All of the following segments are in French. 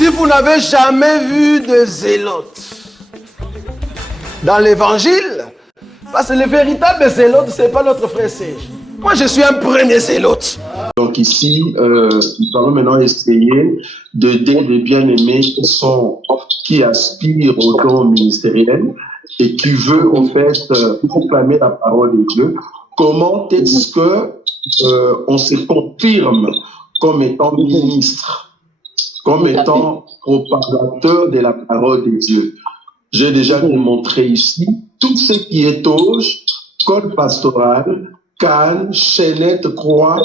Si vous n'avez jamais vu de zélotes dans l'évangile, parce que le véritable zélote, ce n'est pas notre frère Serge. Moi, je suis un premier zélote. Donc ici, nous allons maintenant essayer d'aider les bien-aimés qui aspirent au don ministériel et qui veulent en fait proclamer la parole de Dieu. Comment est-ce que on se confirme comme étant ministre, comme étant propagateur de la parole de Dieu? J'ai déjà démontré ici tout ce qui est toge, code pastoral, canne, chaînette, croix,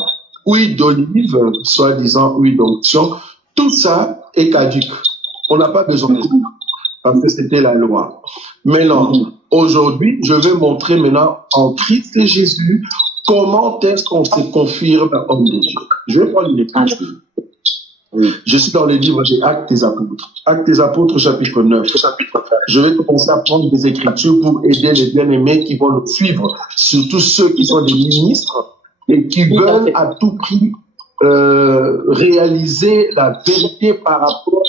huile d'olive, soi-disant huile d'onction, tout ça est caduque. On n'a pas besoin de ça, parce que c'était la loi. Maintenant, aujourd'hui, je vais montrer maintenant en Christ et Jésus comment est-ce qu'on se confirme homme de Dieu. Je vais prendre une écriture. Je suis dans le livre des Actes des Apôtres. Actes des Apôtres, chapitre 9. Je vais commencer à prendre des écritures pour aider les bien-aimés qui vont nous suivre, surtout ceux qui sont des ministres et qui veulent à tout prix réaliser la vérité par rapport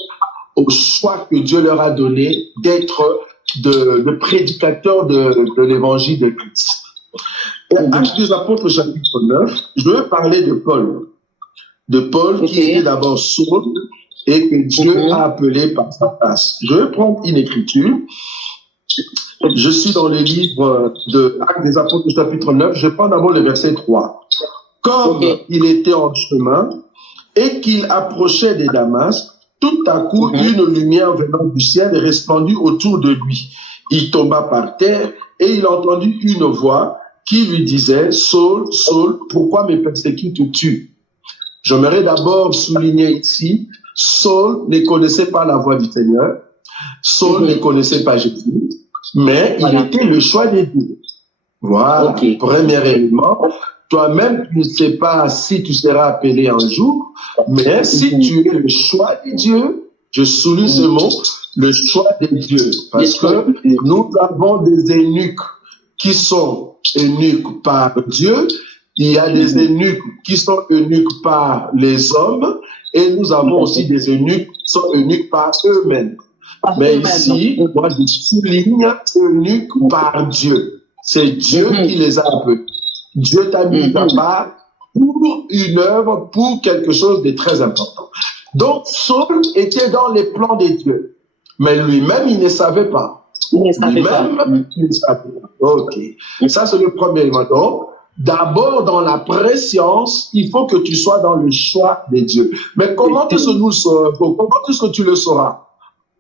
au choix que Dieu leur a donné d'être de prédicateurs de l'évangile de Christ. Et Actes des Apôtres, chapitre 9, je vais parler de Paul. De Paul qui était d'abord Saul et que Dieu a appelé par sa place. Je vais prendre une écriture. Je suis dans le livre de Actes des Apôtres, chapitre 9. Je prends d'abord le verset 3. Comme il était en chemin et qu'il approchait de Damas, tout à coup, une lumière venant du ciel resplendit autour de lui. Il tomba par terre et il entendit une voix qui lui disait « Saul, Saul, pourquoi me persécutes-tu » J'aimerais d'abord souligner ici, Saul ne connaissait pas la voix du Seigneur, Saul ne connaissait pas Jésus, mais il était le choix de Dieu. Voilà, premier élément. Toi-même, tu ne sais pas si tu seras appelé un jour, mais si tu es le choix de Dieu, je souligne ce mot, le choix de Dieu, parce que nous avons des eunuques qui sont eunuques par Dieu. Il y a des eunuques qui sont eunuques par les hommes et nous avons aussi des eunuques qui sont eunuques par eux-mêmes. Mais ici, moi, je souligne eunuques par Dieu. C'est Dieu qui les a appelés. Dieu t'a mis à part pour une œuvre, pour quelque chose de très important. Donc, Saul était dans les plans de Dieu. Mais lui-même, il ne savait pas. Lui-même, il ne savait pas. Ok. Ça, c'est le premier élément. Donc, d'abord, dans la préscience, il faut que tu sois dans le choix de Dieu. Mais comment est-ce que nous saurons? Comment est-ce que tu le sauras?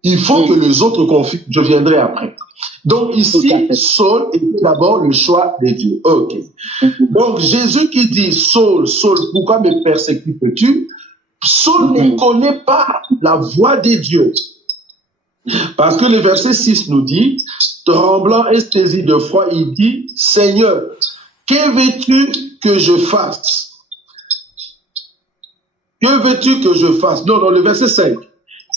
Il faut que les autres confient. Je viendrai après. Donc ici, Saul était d'abord le choix de Dieu. Ok. Donc Jésus qui dit, Saul, Saul, pourquoi me persécutes-tu? Saul ne connaît pas la voix de Dieu. Parce que le verset 6 nous dit, tremblant et saisi de foi, il dit, Seigneur, que veux-tu que je fasse? Que veux-tu que je fasse? Non, dans le verset 5,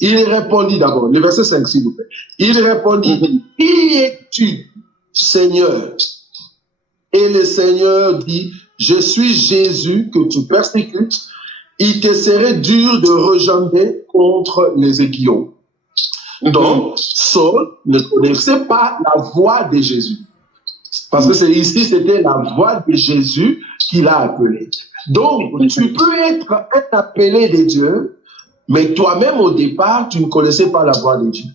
il répondit d'abord, le verset 5 s'il vous plaît, il répondit, qui es-tu, Seigneur? Et le Seigneur dit, je suis Jésus que tu persécutes, il te serait dur de rejoindre contre les aiguillons. Donc, Saul ne connaissait pas la voix de Jésus. Parce que ici, c'était la voix de Jésus qui l'a appelé. Donc, tu peux être un appelé de Dieu, mais toi-même, au départ, tu ne connaissais pas la voix de Dieu.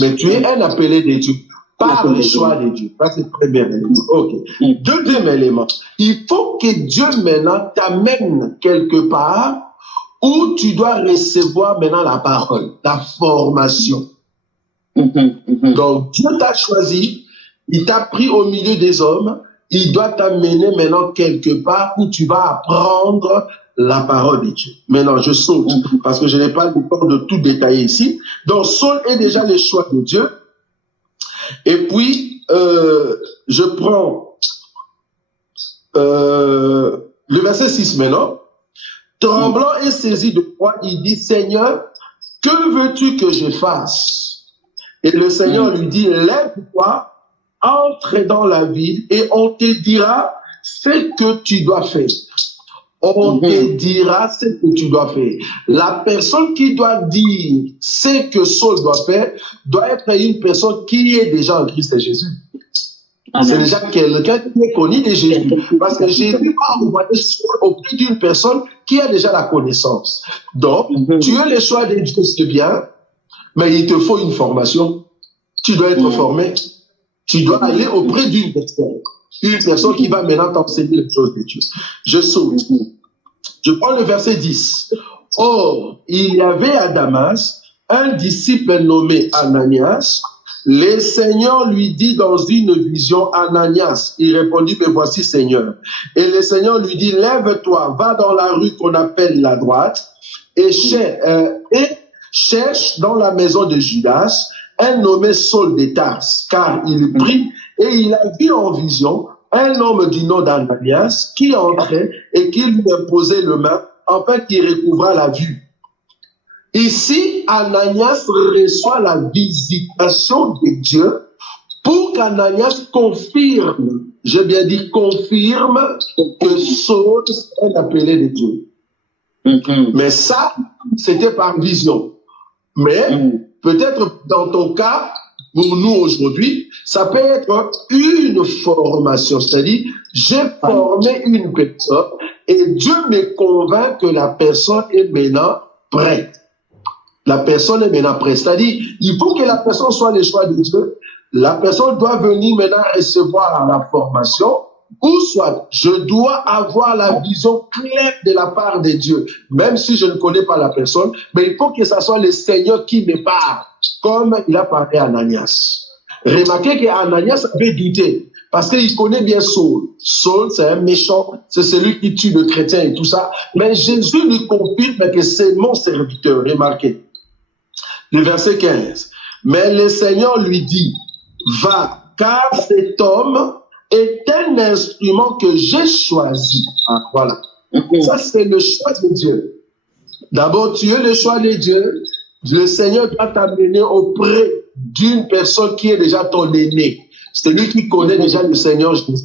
Mais tu es un appelé de Dieu par le choix de Dieu. Ça, c'est le premier élément. OK. Deuxième élément, il faut que Dieu maintenant t'amène quelque part où tu dois recevoir maintenant la parole, la formation. Donc, Dieu t'a choisi, il t'a pris au milieu des hommes, il doit t'amener maintenant quelque part où tu vas apprendre la parole de Dieu. Maintenant, je saute parce que je n'ai pas le temps de tout détailler ici. Donc, Saul est déjà le choix de Dieu. Et puis, je prends le verset 6 maintenant. Tremblant et saisi de foi, il dit, Seigneur, que veux-tu que je fasse? Et le Seigneur lui dit, lève-toi, entre dans la ville et on te dira ce que tu dois faire. On te dira ce que tu dois faire. La personne qui doit dire ce que Saul doit faire doit être une personne qui est déjà en Christ Jésus. C'est déjà quelqu'un qui est connu de Jésus. Parce que Jésus va envoyer Saul auprès d'une personne qui a déjà la connaissance. Donc, tu as le choix de Dieu, c'est bien, mais il te faut une formation. Tu dois être formé. Tu dois aller auprès d'une personne. Une personne qui va maintenant t'enseigner les choses de Dieu. Je saute. Je prends le verset 10. Or, il y avait à Damas un disciple nommé Ananias. Le Seigneur lui dit dans une vision, Ananias. Il répondit, mais voici Seigneur. Et le Seigneur lui dit, lève-toi, va dans la rue qu'on appelle la droite et cherche dans la maison de Judas un nommé Saul de Tarse, car il prie et il a vu en vision un homme du nom d'Ananias qui entrait et qui lui imposait le main, afin qu'il recouvra la vue. Ici, Ananias reçoit la visitation de Dieu pour qu'Ananias confirme, j'ai bien dit confirme, que Saul est appelé de Dieu. Mais ça, c'était par vision. Mais peut-être dans ton cas, pour nous aujourd'hui, ça peut être une formation. C'est-à-dire, j'ai formé une personne et Dieu me convainc que la personne est maintenant prête. La personne est maintenant prête. C'est-à-dire, il faut que la personne soit le choix de Dieu. La personne doit venir maintenant recevoir la formation. Ou soit, je dois avoir la vision claire de la part de Dieu, même si je ne connais pas la personne, mais il faut que ce soit le Seigneur qui me parle, comme il a parlé à Ananias. Remarquez qu'Ananias avait douté, parce qu'il connaît bien Saul. Saul, c'est un méchant, c'est celui qui tue le chrétien et tout ça. Mais Jésus lui confirme que c'est mon serviteur. Remarquez. Le verset 15. Mais le Seigneur lui dit, va, car cet homme est un instrument que j'ai choisi. Ah, voilà. Ça, c'est le choix de Dieu. D'abord, tu es le choix de Dieu. Le Seigneur doit t'amener auprès d'une personne qui est déjà ton aîné. C'est lui qui connaît déjà le Seigneur Jésus.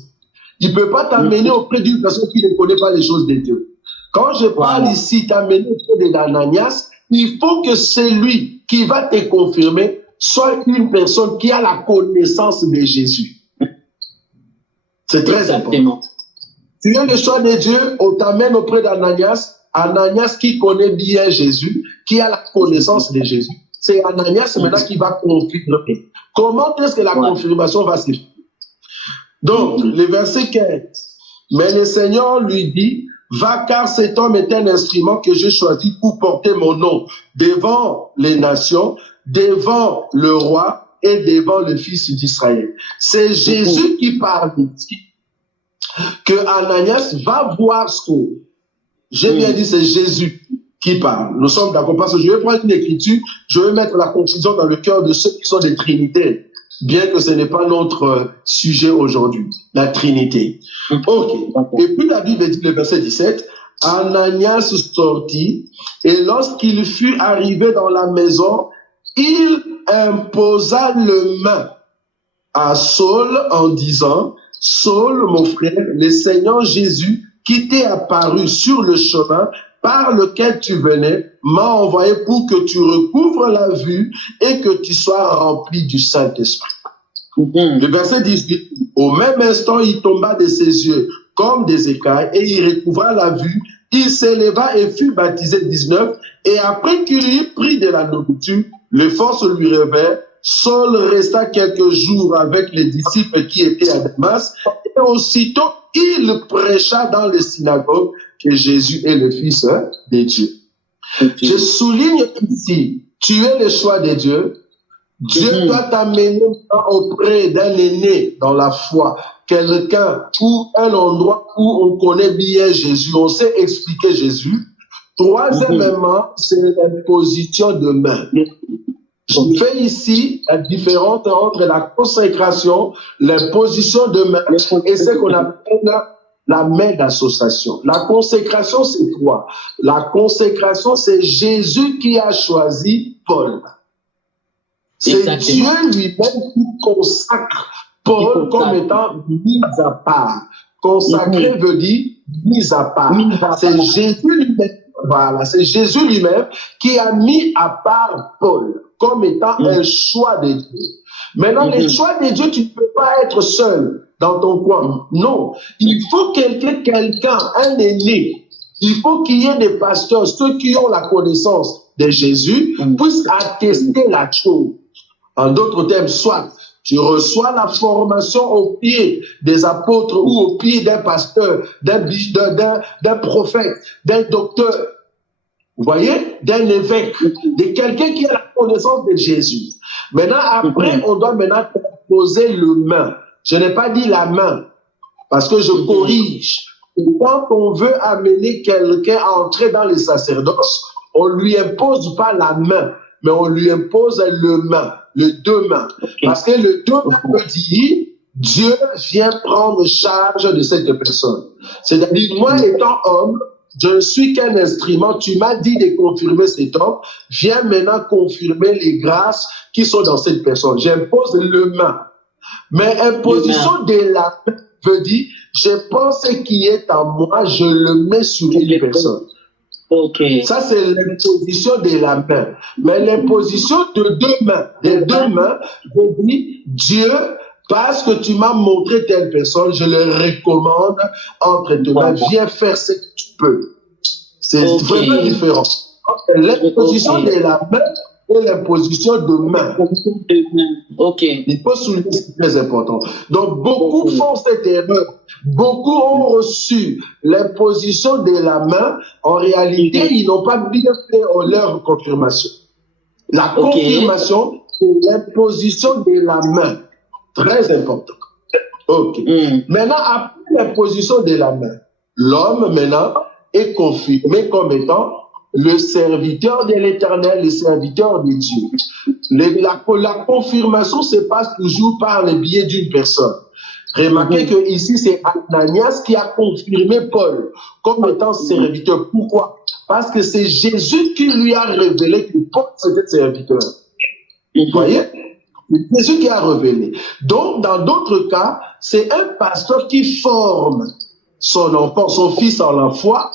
Il ne peut pas t'amener auprès d'une personne qui ne connaît pas les choses de Dieu. Quand je parle ici, t'amener auprès de Ananias, il faut que celui qui va te confirmer soit une personne qui a la connaissance de Jésus. C'est très important. Tu es le choix de Dieu, on t'amène auprès d'Ananias. Ananias qui connaît bien Jésus, qui a la connaissance de Jésus. C'est Ananias maintenant qui va confirmer. Comment est-ce que la confirmation va se faire? Donc, le verset 15. Mais le Seigneur lui dit, va car cet homme est un instrument que j'ai choisi pour porter mon nom devant les nations, devant le roi et devant le fils d'Israël. C'est Jésus qui parle ici. Que Ananias va voir Saul. J'ai bien dit, c'est Jésus qui parle. Nous sommes d'accord. Parce que je vais prendre une écriture, je vais mettre la confusion dans le cœur de ceux qui sont des Trinitaires, bien que ce n'est pas notre sujet aujourd'hui, la Trinité. Ok. Et puis la Bible dit, le verset 17, Ananias sortit, et lorsqu'il fut arrivé dans la maison, il imposa le main à Saul en disant, Saul, mon frère, le Seigneur Jésus, qui t'est apparu sur le chemin par lequel tu venais, m'a envoyé pour que tu recouvres la vue et que tu sois rempli du Saint-Esprit. Le verset 18, au même instant, il tomba de ses yeux comme des écailles et il recouvra la vue. Il s'éleva et fut baptisé 19. Et après qu'il eut pris de la nourriture, les forces lui revinrent. Saul resta quelques jours avec les disciples qui étaient à Damas. Et aussitôt, il prêcha dans les synagogues que Jésus est le Fils de Dieu. Je souligne ici, tu es le choix de Dieu. Dieu doit t'amener auprès d'un aîné dans la foi, quelqu'un ou un endroit où on connaît bien Jésus, on sait expliquer Jésus. Troisièmement, c'est l'imposition de main. Je fais ici la différence entre la consécration, l'imposition de main et ce qu'on appelle la main d'association. La consécration, c'est quoi? La consécration, c'est Jésus qui a choisi Paul. C'est Dieu lui-même qui consacre Paul comme étant mis à part. Consacrer veut dire mis à part. C'est Jésus lui-même, voilà, c'est Jésus lui-même qui a mis à part Paul comme étant un choix de Dieu. Maintenant, les choix de Dieu, tu ne peux pas être seul dans ton coin. Non, il faut quelqu'un, un aîné. Il faut qu'il y ait des pasteurs, ceux qui ont la connaissance de Jésus, puissent attester la chose. En d'autres termes, soit tu reçois la formation au pied des apôtres ou au pied d'un pasteur, d'un prophète, d'un docteur, vous voyez, d'un évêque, de quelqu'un qui a la connaissance de Jésus. Maintenant, après, on doit maintenant poser le main. Je n'ai pas dit la main, parce que je corrige. Quand on veut amener quelqu'un à entrer dans le sacerdoce, on ne lui impose pas la main, mais on lui impose le main, le deux mains. Parce que le deux mains veut dire, Dieu vient prendre charge de cette personne. C'est-à-dire, moi étant homme, je ne suis qu'un instrument. Tu m'as dit de confirmer cet homme. Viens maintenant confirmer les grâces qui sont dans cette personne. J'impose le main. Mais imposition de la main veut dire, je pense qui est en moi, je le mets sur une personne. Ça, c'est l'imposition de la main. Mais l'imposition de deux mains, veut dire, Dieu, parce que tu m'as montré telle personne, je le recommande entre tes mains. Viens faire ce que tu peux. C'est vraiment différent. L'imposition de la main et l'imposition de main. Il faut souligner, c'est très important. Donc, beaucoup font cette erreur. Beaucoup ont reçu l'imposition de la main. En réalité, ils n'ont pas bien fait leur confirmation. La confirmation, c'est l'imposition de la main. Très important. Maintenant, après l'imposition de la main, l'homme, maintenant, est confirmé comme étant le serviteur de l'Éternel, le serviteur de Dieu. La confirmation se passe toujours par le biais d'une personne. Remarquez que ici, c'est Ananias qui a confirmé Paul comme étant serviteur. Pourquoi? Parce que c'est Jésus qui lui a révélé que Paul était serviteur. Vous voyez? C'est Jésus qui a révélé. Donc, dans d'autres cas, c'est un pasteur qui forme son enfant, son fils en la foi,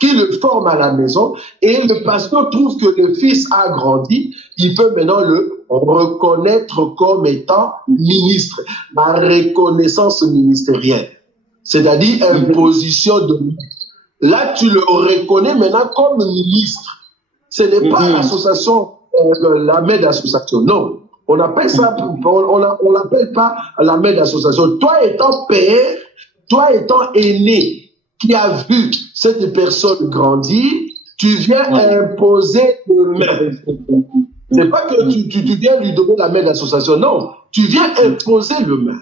qui le forme à la maison, et le pasteur trouve que le fils a grandi, il peut maintenant le reconnaître comme étant ministre, la reconnaissance ministérielle, c'est-à-dire imposition de ministre. Là, tu le reconnais maintenant comme ministre. Ce n'est pas l'association, la main d'association, non. On appelle ça, on l'appelle pas la main d'association. Toi étant père, toi étant aîné, qui a vu cette personne grandir, tu viens imposer le main. C'est pas que tu viens lui donner la main d'association, non. Tu viens imposer le main.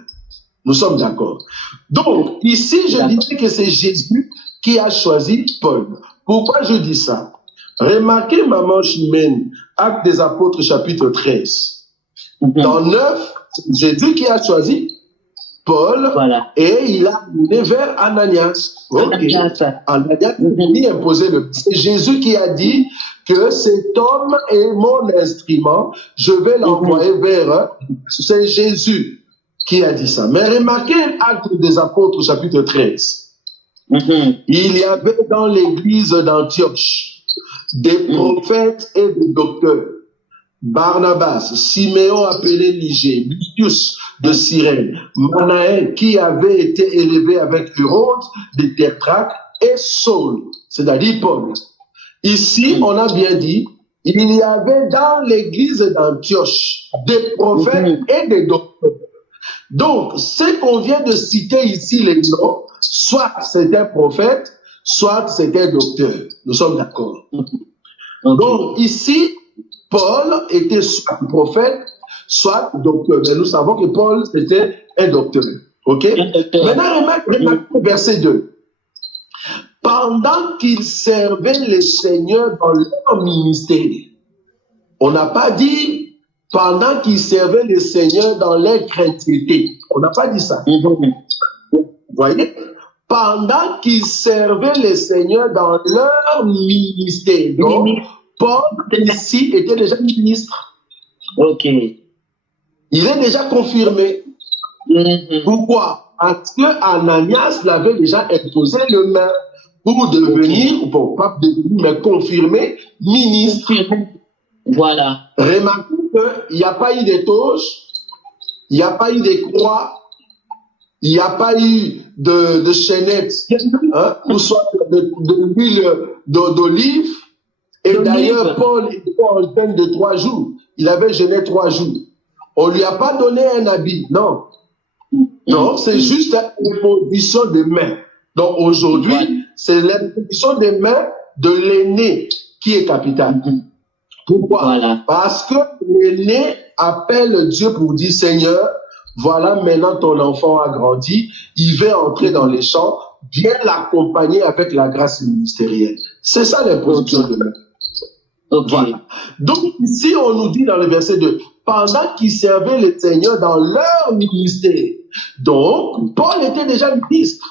Nous sommes d'accord. Donc, ici, je disais que c'est Jésus qui a choisi Paul. Pourquoi je dis ça? Remarquez, maman Chimène, Actes des Apôtres, chapitre 13. Dans 9, c'est Jésus qui a choisi Paul, et il a mené vers Ananias. Ananias lui imposé le. C'est Jésus qui a dit que cet homme est mon instrument, je vais l'envoyer vers eux. C'est Jésus qui a dit ça. Mais remarquez Actes des Apôtres, chapitre 13. Il y avait dans l'église d'Antioche des prophètes et des docteurs. Barnabas, Siméon appelé Niger, Lucius de Cyrène, Manaën qui avait été élevé avec Hérode de Tertraque et Saul, c'est-à-dire Paul. Ici, on a bien dit, il y avait dans l'église d'Antioche des prophètes et des docteurs. Donc, ce qu'on vient de citer ici, les noms, soit c'est un prophète, soit c'est un docteur. Nous sommes d'accord. Donc, ici, Paul était soit prophète, soit docteur. Mais nous savons que Paul était un docteur. OK? Maintenant, remarquez verset 2. Pendant qu'ils servaient les seigneurs dans leur ministère, on n'a pas dit pendant qu'ils servaient les seigneurs dans leur chrétienté. On n'a pas dit ça. Vous voyez? Pendant qu'ils servaient les seigneurs dans leur ministère. Donc, Paul, ici, était déjà ministre. Il est déjà confirmé. Pourquoi? Parce que Ananias l'avait déjà imposé le main pour devenir, bon, pas devenir, mais confirmer ministre. Voilà. Remarquez qu'il n'y a pas eu de toges, il n'y a pas eu de croix, il n'y a pas eu de chaînettes, hein, ou soit de l'huile d'olive. Et d'ailleurs, Paul était en jeûne de 3 jours. Il avait jeûné 3 jours. On ne lui a pas donné un habit, non. Non, c'est juste l'imposition des mains. Donc aujourd'hui, c'est l'imposition des mains de l'aîné qui est capitale. Pourquoi? Parce que l'aîné appelle Dieu pour dire, Seigneur, voilà, maintenant ton enfant a grandi, il va entrer dans les champs, viens l'accompagner avec la grâce ministérielle. C'est ça l'imposition de main. Voilà. Donc ici, on nous dit dans le verset 2, pendant qu'ils servaient le Seigneur dans leur ministère. Donc, Paul était déjà ministre.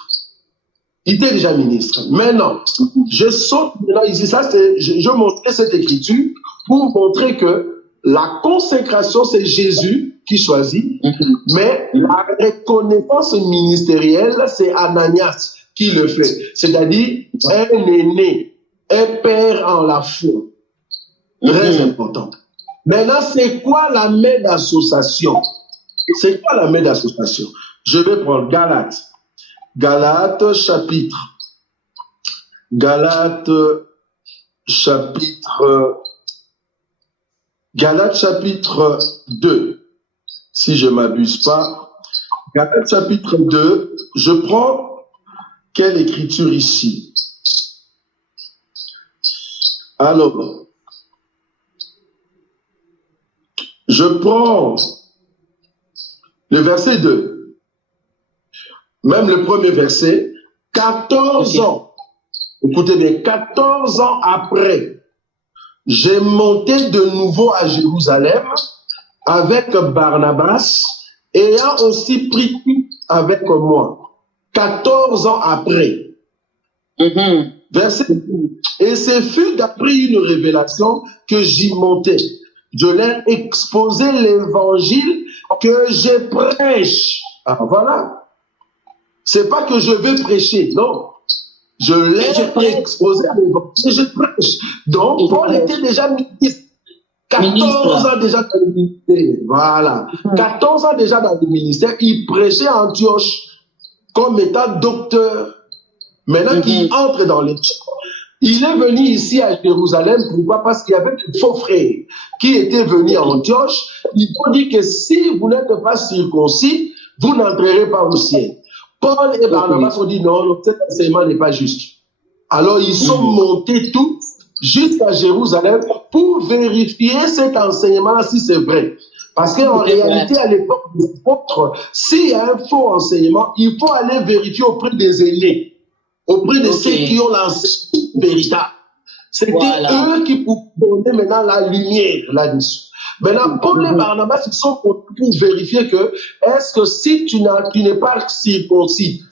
Il était déjà ministre. Maintenant, je saute maintenant ici, ça c'est, je montrais cette écriture pour montrer que la consécration, c'est Jésus qui choisit, mais la reconnaissance ministérielle, c'est Ananias qui le fait. C'est-à-dire un aîné, un père en la foi. Très important. Maintenant, c'est quoi la main d'association? C'est quoi la main d'association? Je vais prendre Galates. Galates chapitre 2, si je ne m'abuse pas. Galates chapitre 2, je prends quelle écriture ici? Alors, je prends le verset 2, même le premier verset, 14 ans, écoutez bien, 14 ans après, j'ai monté de nouveau à Jérusalem avec Barnabas, ayant aussi pris avec moi. 14 ans après. Verset 2. Et ce fut d'après une révélation que j'y montais. Je leur exposé l'évangile que je prêche. Ah, voilà. C'est pas que je vais prêcher, non. Je leur exposé l'évangile que je prêche. Donc, Paul était déjà ministre. 14 ans déjà dans le ministère. Voilà. 14 ans déjà dans le ministère. Il prêchait à Antioche comme étant docteur. Maintenant qu'il entre dans les champs, il est venu ici à Jérusalem. Pourquoi? Parce qu'il y avait des faux frères qui étaient venus à Antioche. Ils ont dit que si vous n'êtes pas circoncis, vous n'entrerez pas au ciel. Paul et Barnabas ont dit non, cet enseignement n'est pas juste. Alors ils sont montés tous jusqu'à Jérusalem pour vérifier cet enseignement si c'est vrai. Parce qu'en réalité, à l'époque des apôtres, s'il y a un faux enseignement, il faut aller vérifier auprès des aînés, auprès de ceux qui ont l'enseignement véritable. C'était eux qui pouvaient donner maintenant la lumière là-dessus. Maintenant, Paul et Barnabas, ils sont pour vérifier que, est-ce que si tu n'es pas circoncis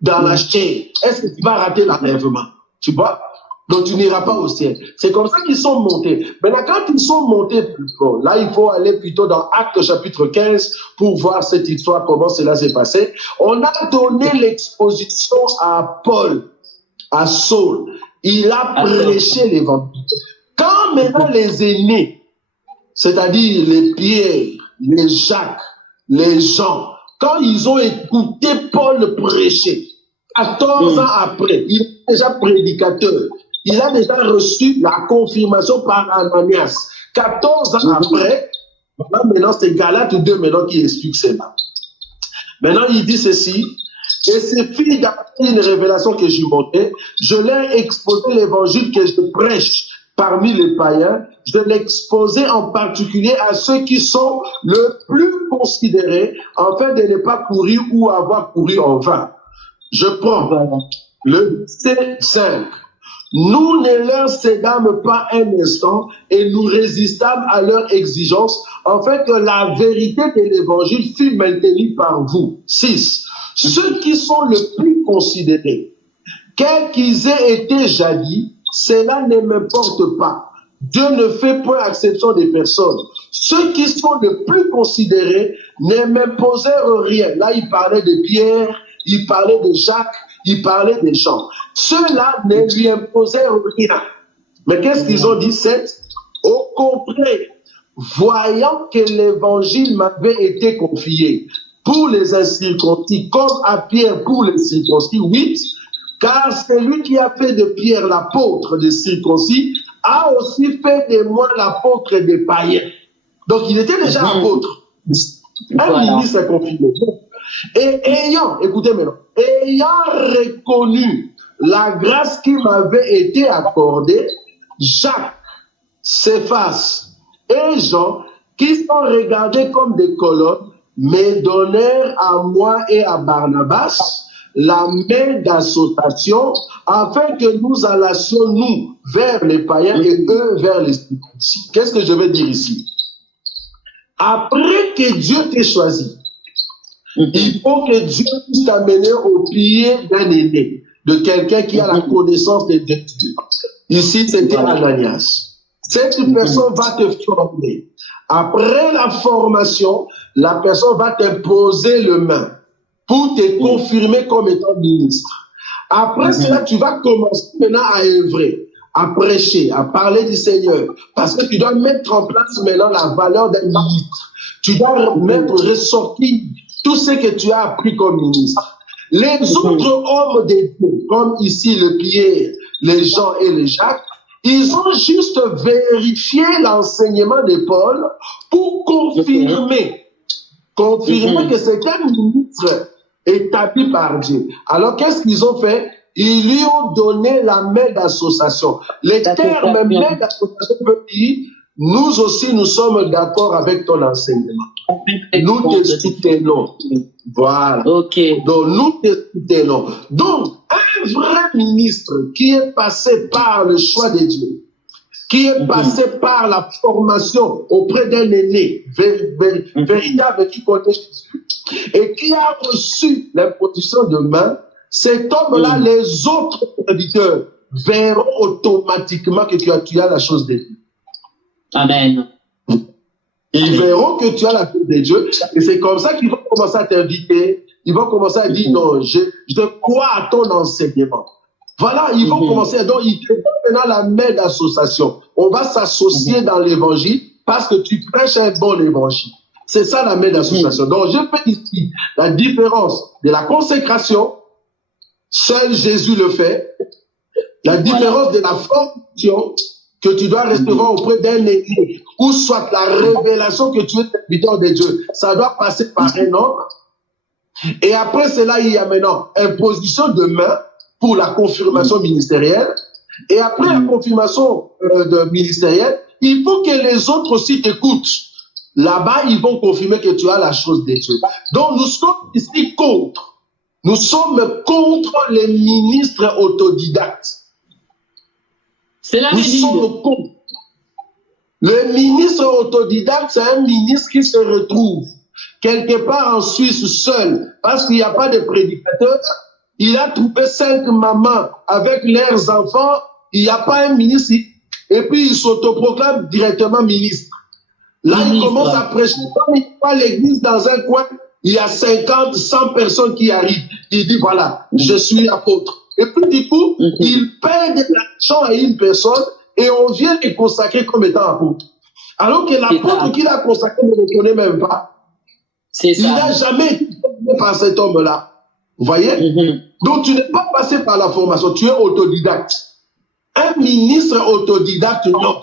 dans la chair, est-ce que tu vas rater l'enlèvement? Tu vois? Donc, tu n'iras pas au ciel. C'est comme ça qu'ils sont montés. Maintenant, quand ils sont montés, bon, là, il faut aller plutôt dans Actes chapitre 15 pour voir cette histoire, comment cela s'est passé. On a donné l'exposition à Paul, à Saul. Il a prêché l'évangile. Quand maintenant les aînés, c'est-à-dire les Pierre, les Jacques, les Jean, quand ils ont écouté Paul prêcher, 14 ans après, il est déjà prédicateur. Il a déjà reçu la confirmation par Ananias. 14 ans après, maintenant c'est Galates 2 maintenant qui explique cela. Maintenant il dit ceci, et c'est fini d'après une révélation que j'ai montée, je l'ai exposé l'évangile que je prêche parmi les païens, je l'ai exposé en particulier à ceux qui sont le plus considérés, afin de ne pas courir ou avoir couru en vain. Je prends le C5. Nous ne leur cédâmes pas un instant et nous résistâmes à leur exigence, afin que la vérité de l'évangile fût maintenue par vous. 6. Ceux qui sont le plus considérés, quels qu'ils aient été jadis, cela ne m'importe pas, Dieu ne fait point exception des personnes. Ceux qui sont les plus considérés ne m'imposèrent rien. Là, il parlait de Pierre, il parlait de Jacques, il parlait de Jean. Ceux-là ne lui imposèrent rien. Mais qu'est-ce qu'ils ont dit? C'est au contraire, voyant que l'évangile m'avait été confié pour les incirconcis, comme à Pierre pour les circoncis, oui, car celui qui a fait de Pierre l'apôtre des circoncis a aussi fait de moi l'apôtre des païens. Donc il était déjà apôtre. Un ministre confirmé. Et ayant, écoutez maintenant, ayant reconnu la grâce qui m'avait été accordée, Jacques, Céphas et Jean, qui sont regardés comme des colonnes, me donnèrent à moi et à Barnabas la main d'association afin que nous allassions nous vers les païens et eux vers les circoncis. Qu'est-ce que je veux dire ici? Après que Dieu t'ait choisi, il faut que Dieu puisse t'amener au pied d'un aîné, de quelqu'un qui a la connaissance de Dieu. Ici, c'était Ananias. Cette personne va te former. Après la formation, la personne va t'imposer le main pour te confirmer comme étant ministre. Après cela, tu vas commencer maintenant à œuvrer, à prêcher, à parler du Seigneur. Parce que tu dois mettre en place maintenant la valeur d'un ministre. Tu dois mettre ressortir tout ce que tu as appris comme ministre. Les autres hommes des dieux, comme ici le Pierre, les Jean et les Jacques, ils ont juste vérifié l'enseignement de Paul pour confirmer que c'est un ministre établi par Dieu. Alors, qu'est-ce qu'ils ont fait? Ils lui ont donné la main d'association. Les termes main d'association veut dire, nous aussi, nous sommes d'accord avec ton enseignement. Nous te soutenons. Voilà. Donc, nous te soutenons. Donc, un vrai ministre qui est passé par le choix de Dieu, qui est passé par la formation auprès d'un aîné véritable qui connaît Jésus, et qui a reçu l'imposition de main, cet homme-là, les autres serviteurs verront automatiquement que tu as la chose de Dieu. Amen. Ils verront que tu as la chose de Dieu, et c'est comme ça qu'ils vont commencer à t'inviter. Ils vont commencer à dire, non, je crois à ton enseignement. Voilà, ils vont commencer. Donc, ils te donnent maintenant la main d'association. On va s'associer dans l'évangile parce que tu prêches un bon évangile. C'est ça la main d'association. Donc, je fais ici la différence de la consécration. Seul Jésus le fait. La différence de la formation que tu dois recevoir auprès d'un aîné, ou soit la révélation que tu es serviteur de Dieu. Ça doit passer par un homme. Et après cela, il y a maintenant imposition de main pour la confirmation ministérielle. Et après la confirmation ministérielle, il faut que les autres aussi t'écoutent. Là-bas, ils vont confirmer que tu as la chose de Dieu. Donc, nous sommes ici contre. Nous sommes contre les ministres autodidactes. Nous sommes contre. Le ministre autodidacte, c'est un ministre qui se retrouve quelque part en Suisse seul, parce qu'il n'y a pas de prédicateur. Il a trouvé 5 mamans avec leurs enfants. Il n'y a pas un ministre. Et puis, il s'autoproclame directement ministre. Là, il commence à prêcher. Quand il voit l'église dans un coin, il y a 50, 100 personnes qui arrivent. Il dit, voilà, je suis apôtre. Et puis, du coup, il paie de l'argent à une personne et on vient le consacrer comme étant apôtre. Alors que l'apôtre qu'il a consacré ne le connaît même pas. Il n'a jamais été formé par cet homme-là. Vous voyez? Donc, tu n'es pas passé par la formation, tu es autodidacte. Un ministre autodidacte, non.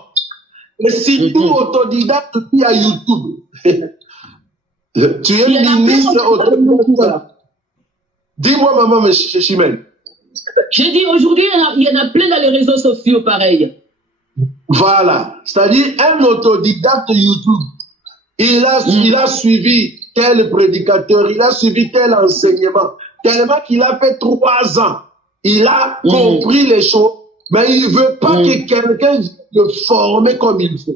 Et si tu es autodidacte, tu es à YouTube. Tu es ministre autodidacte. Dis-moi, maman, Chimène. J'ai dit, aujourd'hui, il y en a plein dans les réseaux sociaux, pareil. Voilà. C'est-à-dire, un autodidacte YouTube, il a suivi tel prédicateur, il a suivi tel enseignement, tellement qu'il a fait 3 ans. Il a compris les choses, mais il ne veut pas que quelqu'un le forme comme il faut.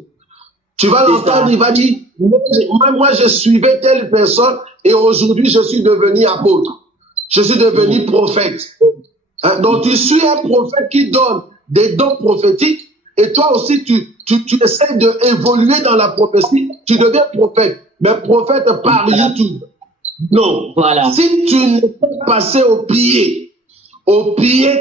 Tu vas l'entendre, il va dire, moi je suivais telle personne et aujourd'hui je suis devenu apôtre. Je suis devenu prophète. Hein? Donc tu suis un prophète qui donne des dons prophétiques et toi aussi tu tu essaies d'évoluer dans la prophétie, tu deviens prophète. Mais prophète par YouTube. Non. Voilà. Si tu ne peux passer au pied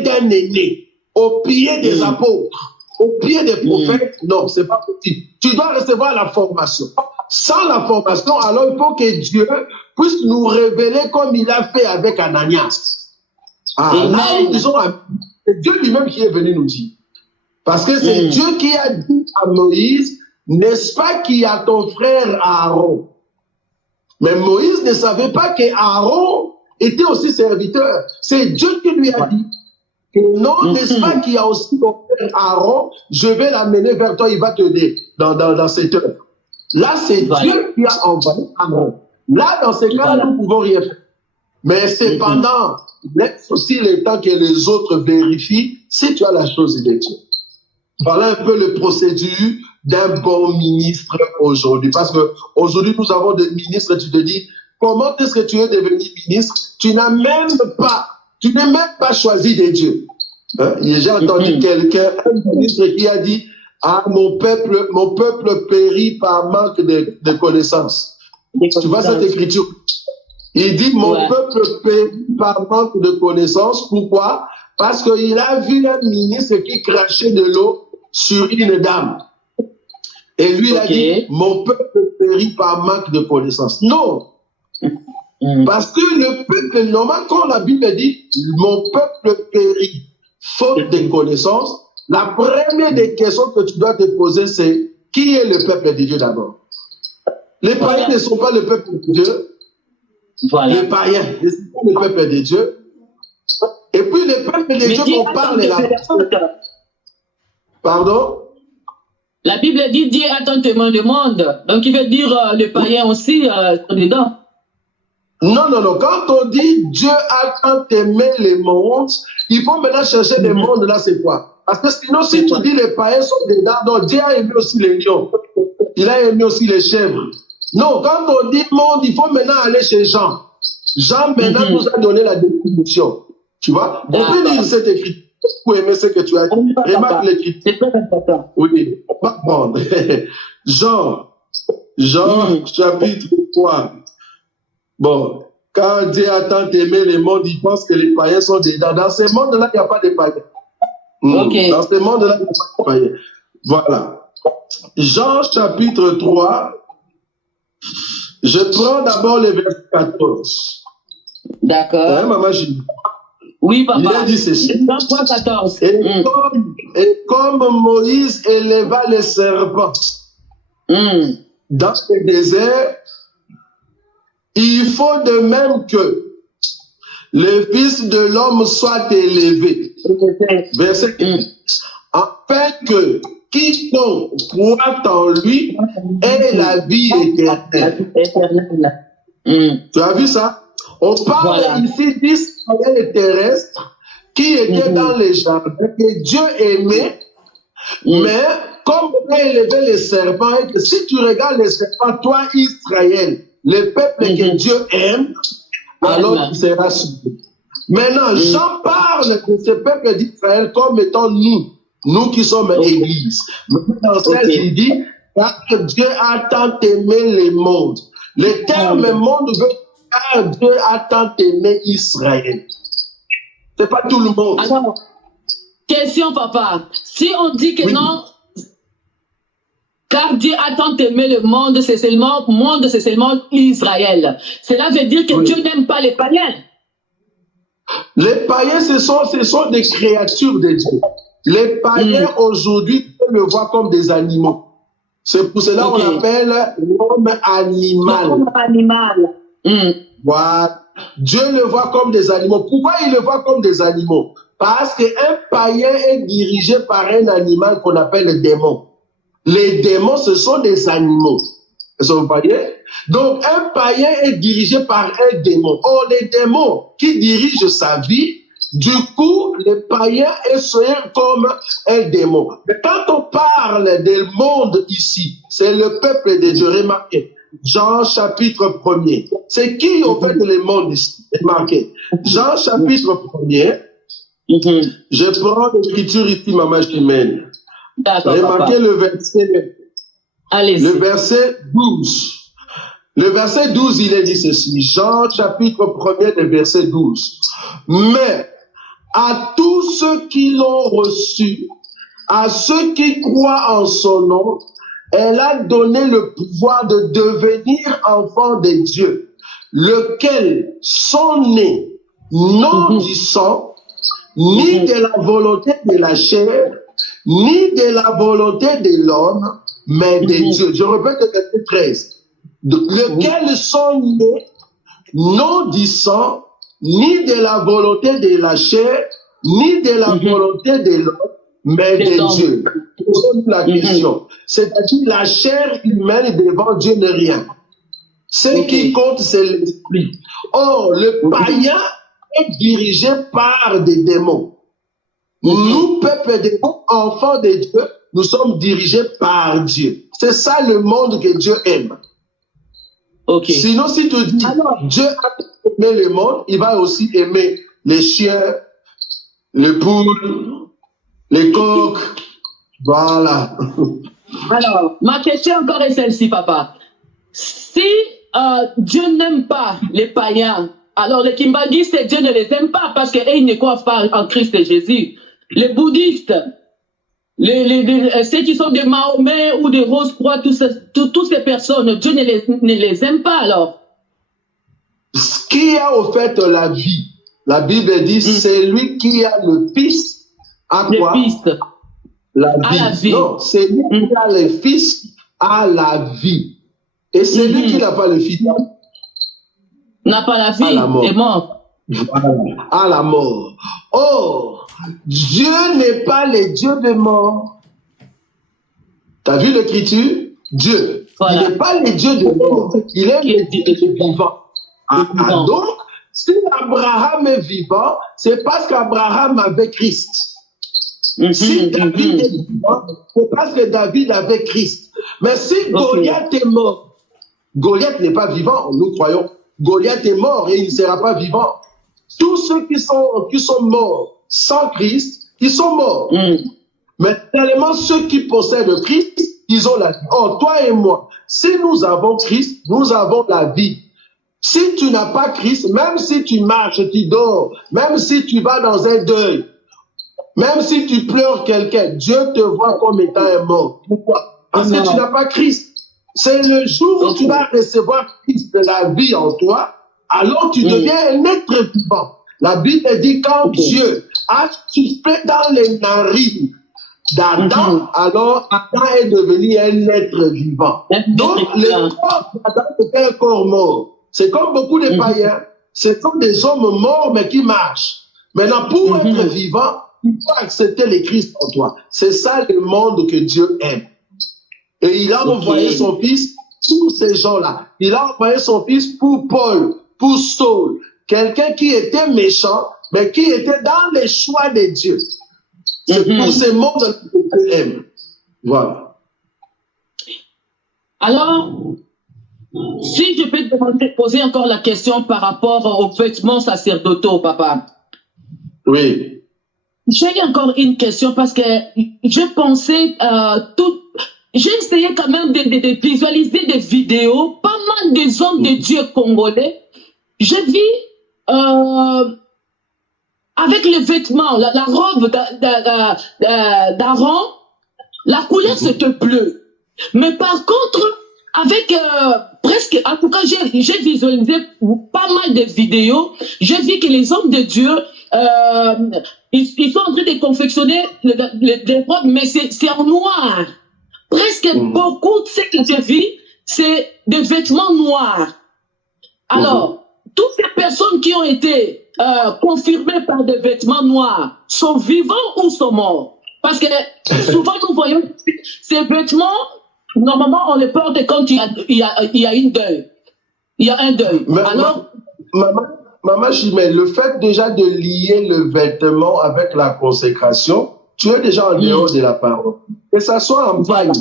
d'un aîné, au pied des apôtres, au pied des prophètes, non, c'est pas possible. Tu dois recevoir la formation. Sans la formation, alors il faut que Dieu puisse nous révéler comme il a fait avec Ananias. Là, nous disons, c'est Dieu lui-même qui est venu nous dire. Parce que c'est Dieu qui a dit à Moïse, n'est-ce pas qu'il y a ton frère Aaron? Mais Moïse ne savait pas qu'Aaron était aussi serviteur. C'est Dieu qui lui a dit, que non, n'est-ce pas qu'il y a aussi ton frère Aaron? Je vais l'amener vers toi, il va t'aider dans cette œuvre. Là, c'est Dieu qui a envoyé Aaron. Là, dans ces cas, nous ne pouvons rien faire. Mais cependant, laisse aussi le temps que les autres vérifient si tu as la chose de Dieu. Voilà un peu le procédure d'un bon ministre aujourd'hui. Parce que aujourd'hui, nous avons des ministres, tu te dis, comment est-ce que tu es devenu ministre? Tu n'as même pas choisi de Dieu. Hein? J'ai entendu quelqu'un, un ministre qui a dit, ah, mon peuple périt par manque de connaissances. Tu vois cette écriture? Il dit, mon peuple périt par manque de connaissances. Pourquoi? Parce qu'il a vu un ministre qui crachait de l'eau sur une dame. Et lui, il a dit, mon peuple périt par manque de connaissances. Non. Parce que le peuple, normalement, quand la Bible dit, mon peuple périt faute de connaissances, la première des questions que tu dois te poser, c'est, qui est le peuple de Dieu d'abord? Les païens ne sont pas le peuple de Dieu. Les païens ne sont pas le peuple de Dieu. Et puis le peuple de Dieu, on parle là. Pardon? La Bible dit Dieu attentivement le monde. Donc il veut dire les païens aussi sont dedans. Non. Quand on dit Dieu a tant aimé les mondes, il faut maintenant chercher les mondes là, c'est quoi? Parce que sinon, si tu dis les païens sont dedans, donc Dieu a aimé aussi les lions. Il a aimé aussi les chèvres. Non, quand on dit monde, il faut maintenant aller chez Jean. Jean maintenant nous a donné la définition. Tu vois? On peut lire cette écriture pour aimer ce que tu as dit. Remarque l'écriture. C'est très important. Oui, pas bon. Jean chapitre 3. Bon, quand Dieu a tant aimé les mondes, il pense que les païens sont dedans. Dans ce monde-là, il n'y a pas de païens. Dans ce monde-là, il n'y a pas de païens. Voilà. Jean chapitre 3. Je prends d'abord le verset 14. D'accord. Hein, maman Gilles? Oui, papa. Il a dit ceci. 14. Et comme Moïse éleva les serpents dans le désert, il faut de même que le Fils de l'homme soit élevé. Verset 15. Afin que quiconque croit en lui ait la vie éternelle. Tu as vu ça? On parle ici d'Israël terrestre qui était dans les jardins, que Dieu aimait, mais comme on a élevé les serpents, et que si tu regardes les serpents, toi Israël, le peuple que Dieu aime, alors tu seras sauvé. Maintenant, Jean parle de ce peuple d'Israël comme étant nous qui sommes l'Église. Dans 16, il dit, car Dieu a tant aimé les mondes. Le terme monde veut dire car Dieu a tant aimé Israël. C'est pas tout le monde. Alors, question, papa. Si on dit que non, car Dieu a tant aimé le monde, c'est seulement Israël. Cela veut dire que Dieu n'aime pas les païens. Les païens, ce sont des créatures de Dieu. Les païens, aujourd'hui, on le voit comme des animaux. C'est pour cela qu'on appelle l'homme animal. L'homme animal. Voilà. Dieu le voit comme des animaux. Pourquoi il le voit comme des animaux? Parce qu'un païen est dirigé par un animal qu'on appelle le démon. Les démons, ce sont des animaux. Vous voyez? Donc, un païen est dirigé par un démon. Or, les démons qui dirigent sa vie, du coup, le païen est comme un démon. Mais quand on parle du monde ici, c'est le peuple de Dieu. Remarquez, Jean chapitre 1er. C'est qui au fait le monde ici? Remarquez, Jean chapitre 1er. Je prends l'écriture ici, maman Chimène. D'accord, Remarquez papa. le verset. Le Allez-y. verset 12. Le verset 12, il est dit ceci. Jean chapitre 1er, le verset 12. Mais à tous ceux qui l'ont reçu, à ceux qui croient en son nom, elle a donné le pouvoir de devenir enfants de Dieu, lesquels sont nés non du sang, ni de la volonté de la chair, ni de la volonté de l'homme, mais de Dieu. Je répète le verset 13. Lesquels sont nés non du sang, ni de la volonté de la chair, ni de la volonté de l'homme, mais de Dieu. C'est la question. C'est-à-dire la chair humaine devant Dieu n'est rien. Ce qui compte, c'est l'esprit. Or, le païen est dirigé par des démons. Nous, peuple des enfants de Dieu, nous sommes dirigés par Dieu. C'est ça le monde que Dieu aime. Sinon, si tu dis Dieu a aimé le monde, il va aussi aimer les chiens, les poules, les coqs. Voilà. Alors, ma question encore est celle-ci, papa. Si Dieu n'aime pas les païens, alors les Kimbanguistes, Dieu ne les aime pas parce qu'ils ne croient pas en Christ et Jésus. Les bouddhistes, ceux qui sont de Mahomet ou de Rose-Croix, toutes ces personnes, Dieu ne les aime pas alors. Ce qui a au fait la vie, la Bible dit, c'est lui qui a le Fils à quoi? Le Fils. La vie. À la vie. Non, c'est lui qui a le Fils à la vie. Et c'est lui qui n'a pas le Fils. N'a pas la vie, est mort. Voilà, à la mort. Oh, Dieu n'est pas le Dieu des morts. Tu as vu l'écriture? Dieu. Voilà. Il n'est pas le Dieu des morts. Il est le Dieu des vivants. Donc, si Abraham est vivant, c'est parce qu'Abraham avait Christ. Si David est vivant, c'est parce que David avait Christ. Mais si Goliath est mort, Goliath n'est pas vivant, nous croyons. Goliath est mort et il ne sera pas vivant. Tous ceux qui sont morts sans Christ, ils sont morts. Mais tellement ceux qui possèdent Christ, ils ont la vie. Oh, toi et moi, si nous avons Christ, nous avons la vie. Si tu n'as pas Christ, même si tu marches, tu dors, même si tu vas dans un deuil, même si tu pleures quelqu'un, Dieu te voit comme étant un mort. Pourquoi? Parce que tu n'as pas Christ. C'est le jour où tu vas recevoir Christ, la vie en toi, alors tu deviens un être vivant. La Bible dit quand Dieu a soufflé dans les narines d'Adam, alors Adam est devenu un être vivant. Donc le corps d'Adam était un corps mort. C'est comme beaucoup de païens, c'est comme des hommes morts mais qui marchent. Maintenant, pour être vivant, il faut accepter le Christ en toi. C'est ça le monde que Dieu aime. Et il a envoyé son fils pour ces gens-là. Il a envoyé son fils pour Paul, pour Saul, quelqu'un qui était méchant, mais qui était dans les choix de Dieu. C'est pour ce monde que Dieu aime. Voilà. Alors, si je peux te poser encore la question par rapport aux vêtements sacerdotaux, papa. Oui. J'ai encore une question parce que je pensais j'ai essayé quand même de visualiser des vidéos, pas mal des hommes de Dieu congolais. Je vis avec les vêtements, la robe d'Aaron, la couleur c'était bleu. Mais par contre, avec presque, en tout cas, j'ai visualisé pas mal de vidéos. J'ai vu que les hommes de Dieu, ils sont en train de confectionner des robes, mais c'est en noir. Presque beaucoup de ce que j'ai vu, c'est des vêtements noirs. Alors, toutes ces personnes qui ont été confirmées par des vêtements noirs sont vivants ou sont morts? Parce que souvent nous voyons ces vêtements, normalement on les porte quand il y a une deuil. Il y a un deuil. Alors, Maman Chimène, le fait déjà de lier le vêtement avec la consécration, tu es déjà en dehors de la parole. Que ça soit en paille,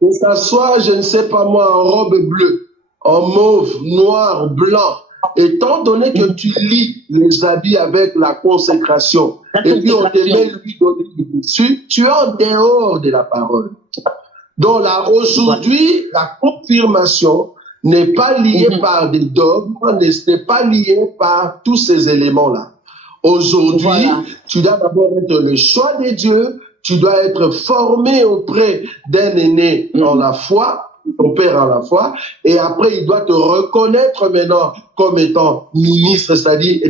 que ça soit, je ne sais pas moi, en robe bleue, en mauve, noir, blanc, étant donné que tu lis les habits avec la consécration, et puis on te met lui donner dessus, tu es en dehors de la parole. Donc là, aujourd'hui, la confirmation n'est pas liée par des dogmes, n'est pas liée par tous ces éléments-là. Aujourd'hui, tu dois d'abord être le choix de Dieu, tu dois être formé auprès d'un aîné dans la foi, ton père en la foi, et après il doit te reconnaître maintenant comme étant ministre, c'est-à-dire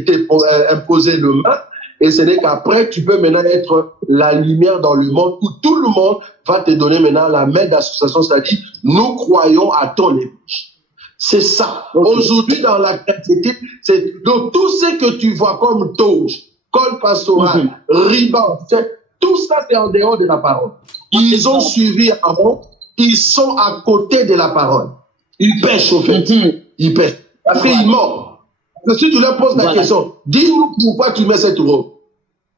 imposer le main, et ce n'est qu'après tu peux maintenant être la lumière dans le monde où tout le monde va te donner maintenant la main d'association, c'est-à-dire nous croyons à ton évangile. C'est ça. Aujourd'hui, dans la chrétienté, c'est donc tout ce que tu vois comme toge, col pastoral, riban, tout ça c'est en dehors de la parole. Ils ont suivi Aaron, ils sont à côté de la parole. Ils pêchent au fait. Ils pêchent. Parce qu'ils mentent. Parce que si tu leur poses la question, dis-nous pourquoi tu mets cette robe.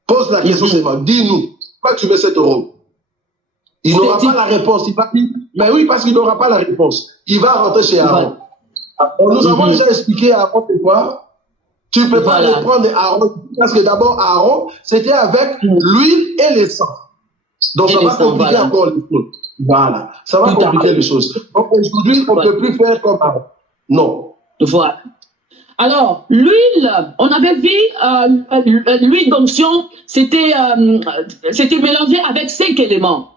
Pose la question seulement. Dis-nous pourquoi tu mets cette robe. Il n'aura pas la réponse. Il va dire, mais oui, parce qu'il n'aura pas la réponse. Il va rentrer chez Aaron. Nous avons déjà expliqué à Aaron pourquoi. Tu ne peux pas reprendre Aaron. Parce que d'abord, Aaron, c'était avec l'huile et le sang. Donc, ça va compliquer encore les choses. Voilà. Ça va compliquer les choses. Donc, aujourd'hui, on ne peut plus faire comme Aaron. Non. Voilà. Alors, l'huile, on avait vu, l'huile d'onction, c'était mélangé avec 5 éléments.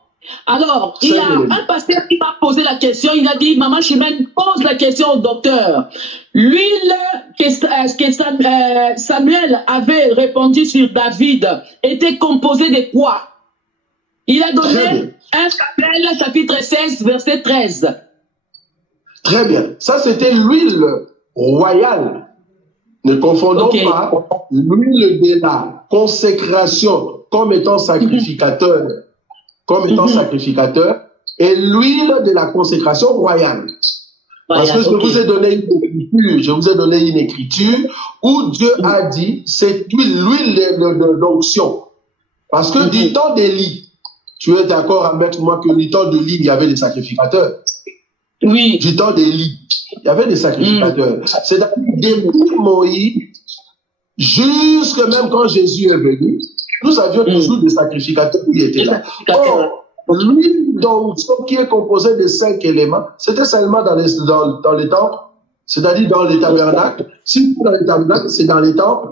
Alors, il y a un pasteur qui m'a posé la question, il a dit, Maman Chimène, pose la question au docteur. L'huile que Samuel avait répandue sur David était composée de quoi? Il a donné 1 Samuel, chapitre 16, verset 13. Très bien. Ça, c'était l'huile royale. Ne confondons pas l'huile de la consécration comme étant sacrificateur. Et l'huile de la consécration royale. Parce que je vous ai donné une écriture, où Dieu a dit, c'est l'huile d'onction. Parce que du temps d'Élie, tu es d'accord avec moi que du temps d'Élie, il y avait des sacrificateurs. Oui. Du temps d'Élie, il y avait des sacrificateurs. C'est-à-dire, depuis Moïse, jusque même quand Jésus est venu, nous avions toujours des sacrificateurs qui étaient là. Or, l'huile d'onction qui est composée de 5 éléments, c'était seulement dans les temples, c'est-à-dire dans les tabernacles. Si c'est dans les tabernacles, c'est dans les temples.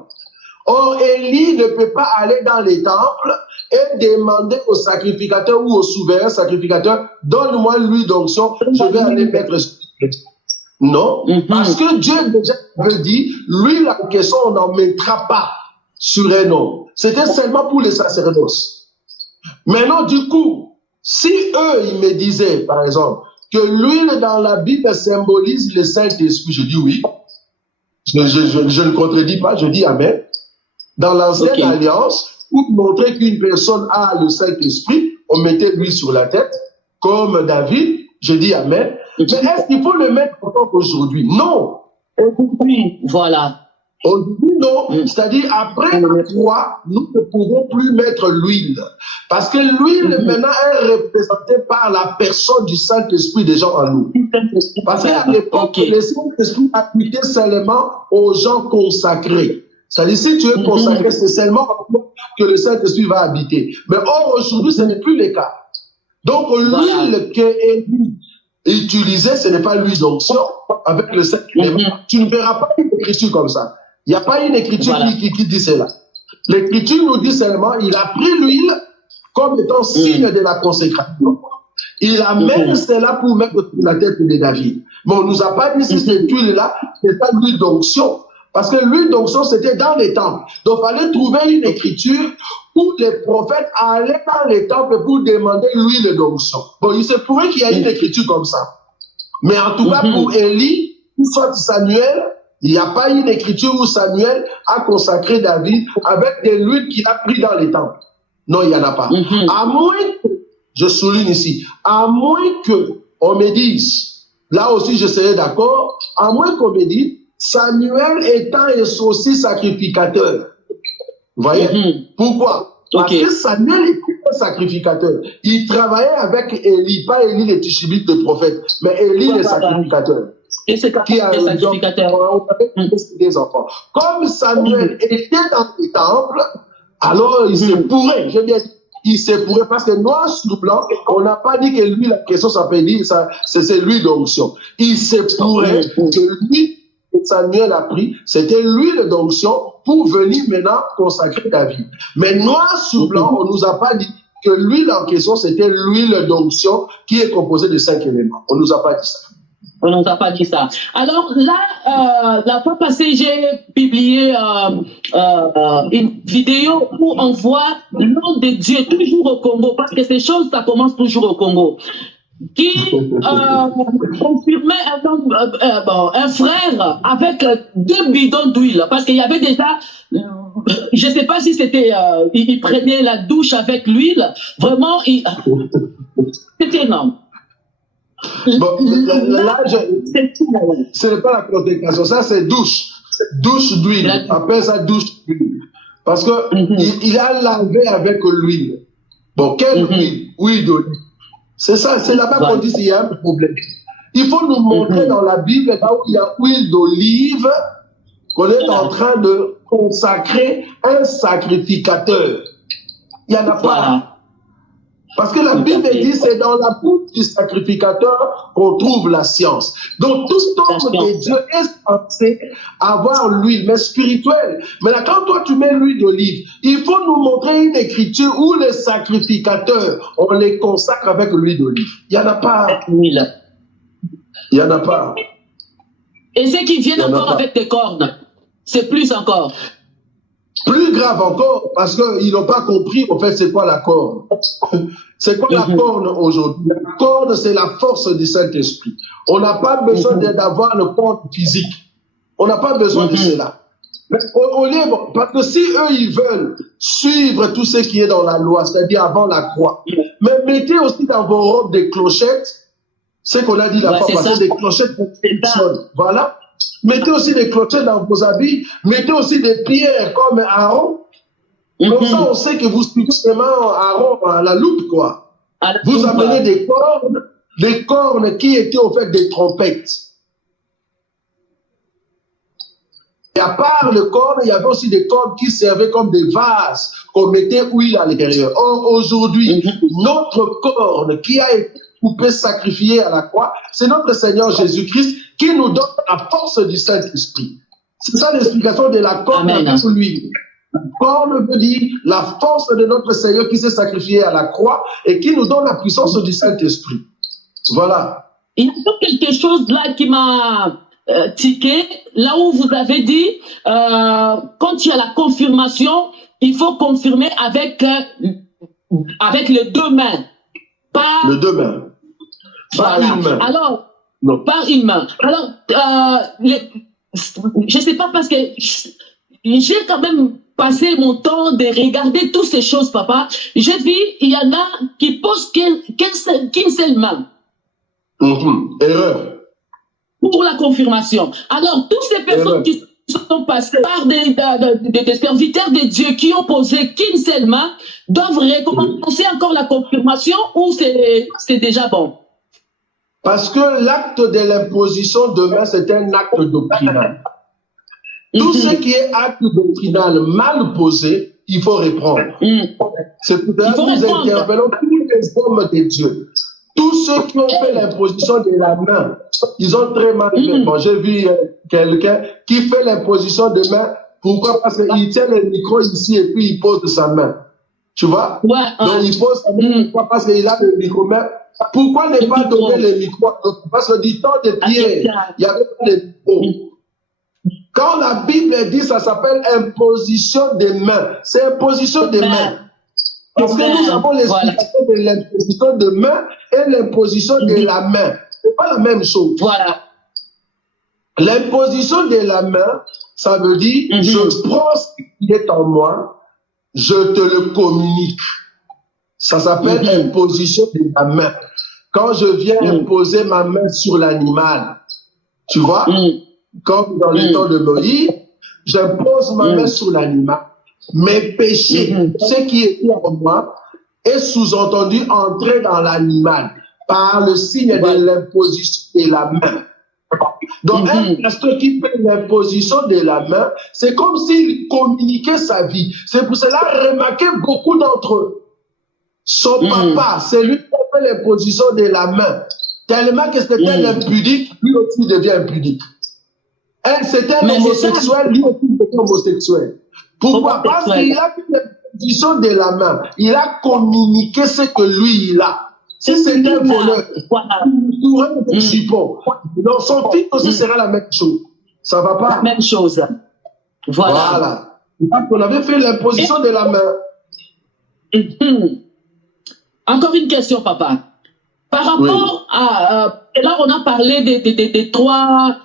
Or, Élie ne peut pas aller dans les temples et demander au sacrificateur ou au souverain sacrificateur, donne-moi l'huile d'onction, je vais aller mettre sur le. Non, parce que Dieu déjà avait dit, l'huile en question, on n'en mettra pas sur un homme. C'était seulement pour les sacerdoces. Maintenant, du coup, si eux, ils me disaient, par exemple, que l'huile dans la Bible symbolise le Saint-Esprit, je dis oui. Je ne contredis pas, je dis amen. Dans l'ancienne alliance, pour montrer qu'une personne a le Saint-Esprit, on mettait l'huile sur la tête, comme David, je dis amen. Mais est-ce qu'il faut le mettre encore aujourd'hui? Non. Aujourd'hui, voilà. Aujourd'hui, non. C'est-à-dire, après la croix, nous ne pouvons plus mettre l'huile. Parce que l'huile, maintenant, est représentée par la personne du Saint-Esprit déjà en nous. Parce qu'à l'époque, le Saint-Esprit appliquait seulement aux gens consacrés. C'est-à-dire, si tu es consacré, c'est seulement que le Saint-Esprit va habiter. Mais or, aujourd'hui, ce n'est plus le cas. Donc, l'huile qu'Élie utilisait, ce n'est pas l'huile d'onction avec le Saint-Esprit. Tu ne verras pas une écriture comme ça. Il n'y a pas une écriture qui dit cela. L'écriture nous dit seulement, il a pris l'huile comme étant signe de la consécration. Il a même cela pour mettre sur la tête de David. Mais on ne nous a pas dit si cette huile-là, c'est pas l'huile d'onction. Parce que l'huile d'onction, c'était dans les temples. Donc, il fallait trouver une écriture où les prophètes allaient dans les temples pour demander l'huile d'onction. Bon, il se pourrait qu'il y ait une écriture comme ça. Mais en tout cas, pour Élie, ou soit Samuel, il n'y a pas une écriture où Samuel a consacré David avec de l'huile qu'il a pris dans les temples. Non, il n'y en a pas. À moins que, je souligne ici, à moins qu'on me dise, là aussi je serai d'accord, à moins qu'on me dise, Samuel étant aussi sacrificateur. Vous voyez? Pourquoi? Parce que Samuel était un sacrificateur. Il travaillait avec Élie, pas Élie le tishibite, le prophète, mais Élie le sacrificateur. Et c'est qui a des un job, sacrificateurs. des enfants. Comme Samuel était dans le temple, alors il se pourrait, je dis, il se pourrait, parce que noir sur blanc, on n'a pas dit que lui, la question s'appelle dit, c'est lui d'onction. Il se pourrait que lui, que Samuel a pris, c'était l'huile d'onction pour venir maintenant consacrer David. Mais noir sur blanc, on ne nous a pas dit que l'huile en question, c'était l'huile d'onction qui est composée de 5 éléments. On ne nous a pas dit ça. On ne nous a pas dit ça. Alors là, la fois passée, j'ai publié une vidéo où on voit l'homme de Dieu toujours au Congo, parce que ces choses, ça commence toujours au Congo, qui confirmait un frère avec 2 bidons d'huile, parce qu'il y avait déjà, je ne sais pas si c'était, il prenait la douche avec l'huile, vraiment, c'était énorme. Bon, là, ce n'est pas la consécration, ça c'est douche. Douche d'huile. On appelle ça douche d'huile. Parce que il a lavé avec l'huile. Bon, quelle huile? Huile d'olive. C'est ça, c'est là-bas qu'on dit qu'il y a un problème. Il faut nous montrer dans la Bible, là où il y a huile d'olive, qu'on est en train de consacrer un sacrificateur. Il n'y en a pas. Parce que la Bible dit c'est dans la bouche du sacrificateur qu'on trouve la science. Donc tout homme de Dieu est censé avoir l'huile, mais spirituelle. Mais là, quand toi tu mets l'huile d'olive, il faut nous montrer une écriture où les sacrificateurs, on les consacre avec l'huile d'olive. Il n'y en a pas. Il n'y en a pas. Et ceux qui viennent encore avec des cornes, c'est plus encore. Plus grave encore, parce qu'ils n'ont pas compris, en fait, c'est quoi la corne. C'est quoi la corne aujourd'hui? La corne, c'est la force du Saint-Esprit. On n'a pas besoin d'avoir le corps physique. On n'a pas besoin de cela. Mais au lieu, parce que si eux, ils veulent suivre tout ce qui est dans la loi, c'est-à-dire avant la croix, mais mettez aussi dans vos robes des clochettes, c'est qu'on a dit la fois passée, des clochettes pour personne. Voilà. Mettez aussi des clochettes dans vos habits, mettez aussi des pierres comme Aaron. Comme ça, on sait que vous suivez vraiment Aaron à la loupe, quoi. Vous amenez des cornes qui étaient au fait des trompettes. Et à part le corne, il y avait aussi des cornes qui servaient comme des vases qu'on mettait huile à l'intérieur. Or, aujourd'hui, notre corne qui a été coupé, sacrifié à la croix, c'est notre Seigneur Jésus-Christ qui nous donne la force du Saint-Esprit. C'est ça l'explication de la corne avec l'huile. La corne veut dire la force de notre Seigneur qui s'est sacrifié à la croix et qui nous donne la puissance du Saint-Esprit. Voilà. Il y a quelque chose là qui m'a tiqué, là où vous avez dit, quand il y a la confirmation, il faut confirmer avec les 2 mains. Les 2 mains. Par une main. Alors, par une main. Alors, je ne sais pas, parce que j'ai quand même passé mon temps de regarder toutes ces choses, papa. J'ai vu, il y en a qui posent qu'une seule main. Erreur. Pour la confirmation. Alors, toutes ces personnes qui sont passées par des serviteurs de Dieu qui ont posé qu'une seule main doivent recommencer encore la confirmation, ou c'est déjà bon? Parce que l'acte de l'imposition de main, c'est un acte doctrinal. Tout ce qui est acte doctrinal mal posé, il faut reprendre. C'est pour ça que nous interpellons tous les hommes de Dieu. Tous ceux qui ont fait l'imposition de la main, ils ont très mal fait. Bon, j'ai vu quelqu'un qui fait l'imposition de main. Pourquoi? Parce qu'il tient le micro ici et puis il pose sa main. Tu vois? Donc il pose sa main. Pourquoi? Parce qu'il a le micro. Mais pourquoi ne pas donner le micro? Parce que du temps de Pierre, il y avait pas de micro. Quand la Bible dit, ça s'appelle imposition des mains. C'est imposition des mains. Parce que nous avons l'explication de l'imposition de main et l'imposition de la main. Ce n'est pas la même chose. Voilà. L'imposition de la main, ça veut dire, je prends ce qui est en moi, je te le communique. Ça s'appelle imposition de la main. Quand je viens imposer ma main sur l'animal, tu vois, comme dans le temps de Moïse, j'impose ma main sur l'animal. Mes péchés, ce qui est en moi, est sous-entendu entrer dans l'animal par le signe de l'imposition de la main. Donc, un pasteur qui fait l'imposition de la main, c'est comme s'il communiquait sa vie. C'est pour cela, remarquez beaucoup d'entre eux. Son papa, c'est lui qui fait l'imposition de la main. Tellement que c'était un impudique, lui aussi devient impudique. Elle, c'était un homosexuel, lui aussi devient homosexuel. Pourquoi? Parce qu'il a fait l'imposition de la main. Il a communiqué ce que lui, il a. Si c'est un voleur, il pourrait être jupon. Donc, son fils aussi sera la même chose. Ça va pas? La même chose. Voilà. Donc, on avait fait l'imposition de la main. Encore une question, papa. Par rapport à... et là, on a parlé des trois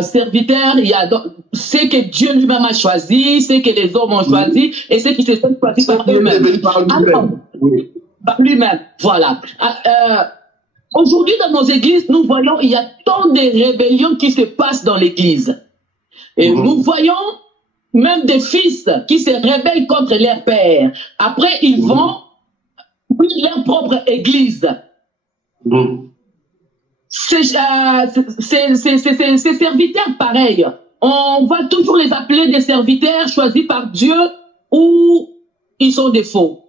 serviteurs. Il y a ce que Dieu lui-même a choisi, ce que les hommes ont choisi, et ce qui se sont choisis par eux-mêmes. Par lui-même, voilà. Aujourd'hui, dans nos églises, nous voyons, il y a tant de rébellions qui se passent dans l'église. Et nous voyons même des fils qui se rébellent contre leur père. Après, ils vont leur propre église. Ces serviteurs, pareil, on va toujours les appeler des serviteurs choisis par Dieu ou ils sont des faux.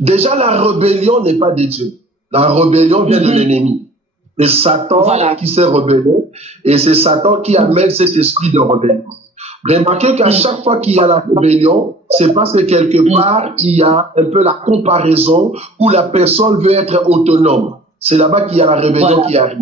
Déjà, la rébellion n'est pas de Dieu. La rébellion vient de l'ennemi. C'est Satan qui s'est rebellé et c'est Satan qui amène cet esprit de rébellion. Remarquez qu'à chaque fois qu'il y a la rébellion, c'est parce que quelque part, il y a un peu la comparaison où la personne veut être autonome. C'est là-bas qu'il y a la rébellion qui arrive.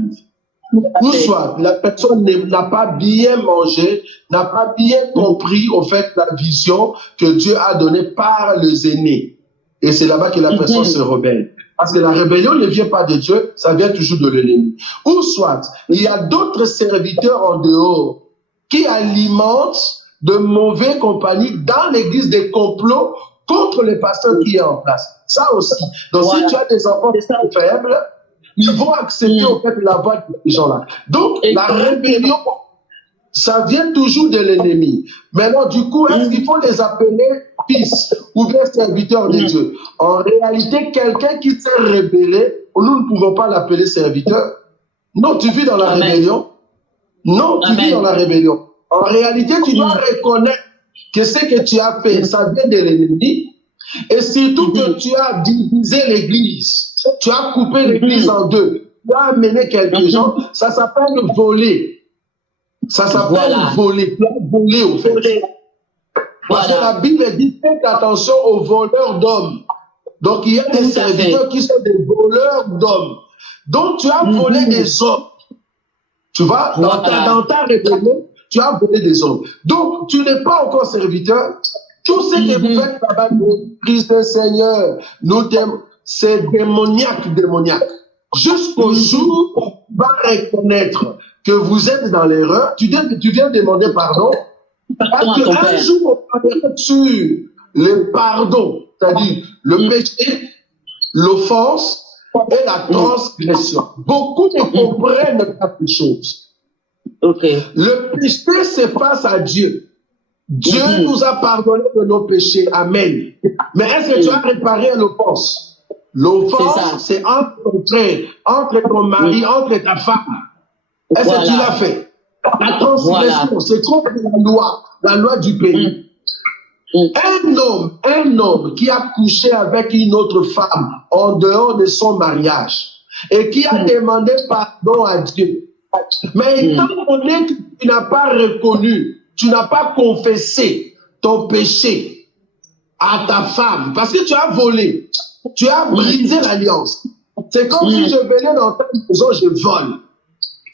Ou soit la personne n'a pas bien mangé, n'a pas bien compris au fait la vision que Dieu a donnée par les aînés. Et c'est là-bas que la personne se rebelle. Parce que la rébellion ne vient pas de Dieu, ça vient toujours de l'ennemi. Ou soit, il y a d'autres serviteurs en dehors qui alimentent de mauvaises compagnies dans l'église des complots contre les pasteurs qui est en place. Ça aussi. Donc, si tu as des enfants faibles, ils vont accepter au fait la voix de ces gens-là. Donc, la rébellion, ça vient toujours de l'ennemi. Maintenant, du coup, est-ce qu'il faut les appeler fils ou bien serviteurs de Dieu? En réalité, quelqu'un qui s'est rébellé, nous ne pouvons pas l'appeler serviteur. Non, tu vis dans la rébellion. Non, tu vis dans la rébellion. En réalité, tu dois reconnaître que ce que tu as fait, ça vient de l'ennemi. Et surtout que tu as divisé l'église. Tu as coupé l'église en deux. Tu as amené quelques gens. Ça s'appelle voler. Ça s'appelle voler. Tu as volé au fait. Parce que la Bible dit faites attention aux voleurs d'hommes. Donc il y a des serviteurs qui sont des voleurs d'hommes. Donc tu as volé des hommes. Tu vois, dans ta rébellion, tu as volé des hommes. Donc tu n'es pas encore serviteur. Tout ce que vous faites là-bas, Christ Seigneur, nous t'aimons, c'est démoniaque. Jusqu'au jour où tu vas reconnaître que vous êtes dans l'erreur, tu viens demander pardon. Parce qu'un jour, on va sur le pardon, c'est-à-dire le péché, l'offense et la transgression. Beaucoup ne comprennent pas ces choses. Le péché, c'est face à Dieu. Dieu nous a pardonné de nos péchés. Amen. Mais est-ce que tu as réparé l'offense? L'offense, c'est entre ton frère, entre ton mari, entre ta femme. Est-ce que tu l'as fait? La transgression, c'est contre la loi du pays. Un homme qui a couché avec une autre femme en dehors de son mariage et qui a demandé pardon à Dieu. Mais étant donné que tu n'as pas reconnu, tu n'as pas confessé ton péché à ta femme, parce que tu as volé, tu as brisé l'alliance. C'est comme si je venais dans ta maison, je vole.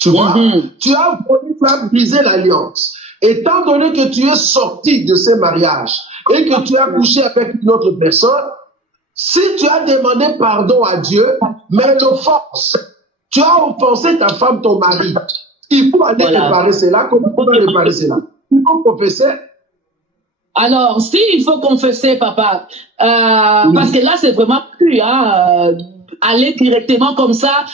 Tu vois, tu as volé, tu as brisé l'alliance. Étant donné que tu es sorti de ce mariage et que tu as couché avec une autre personne, si tu as demandé pardon à Dieu, mais l'offense, tu as offensé ta femme, ton mari, il faut aller réparer cela. Comment on va réparer cela? Il faut confesser. Alors, si il faut confesser, papa, parce que là, c'est vraiment plus, aller directement comme ça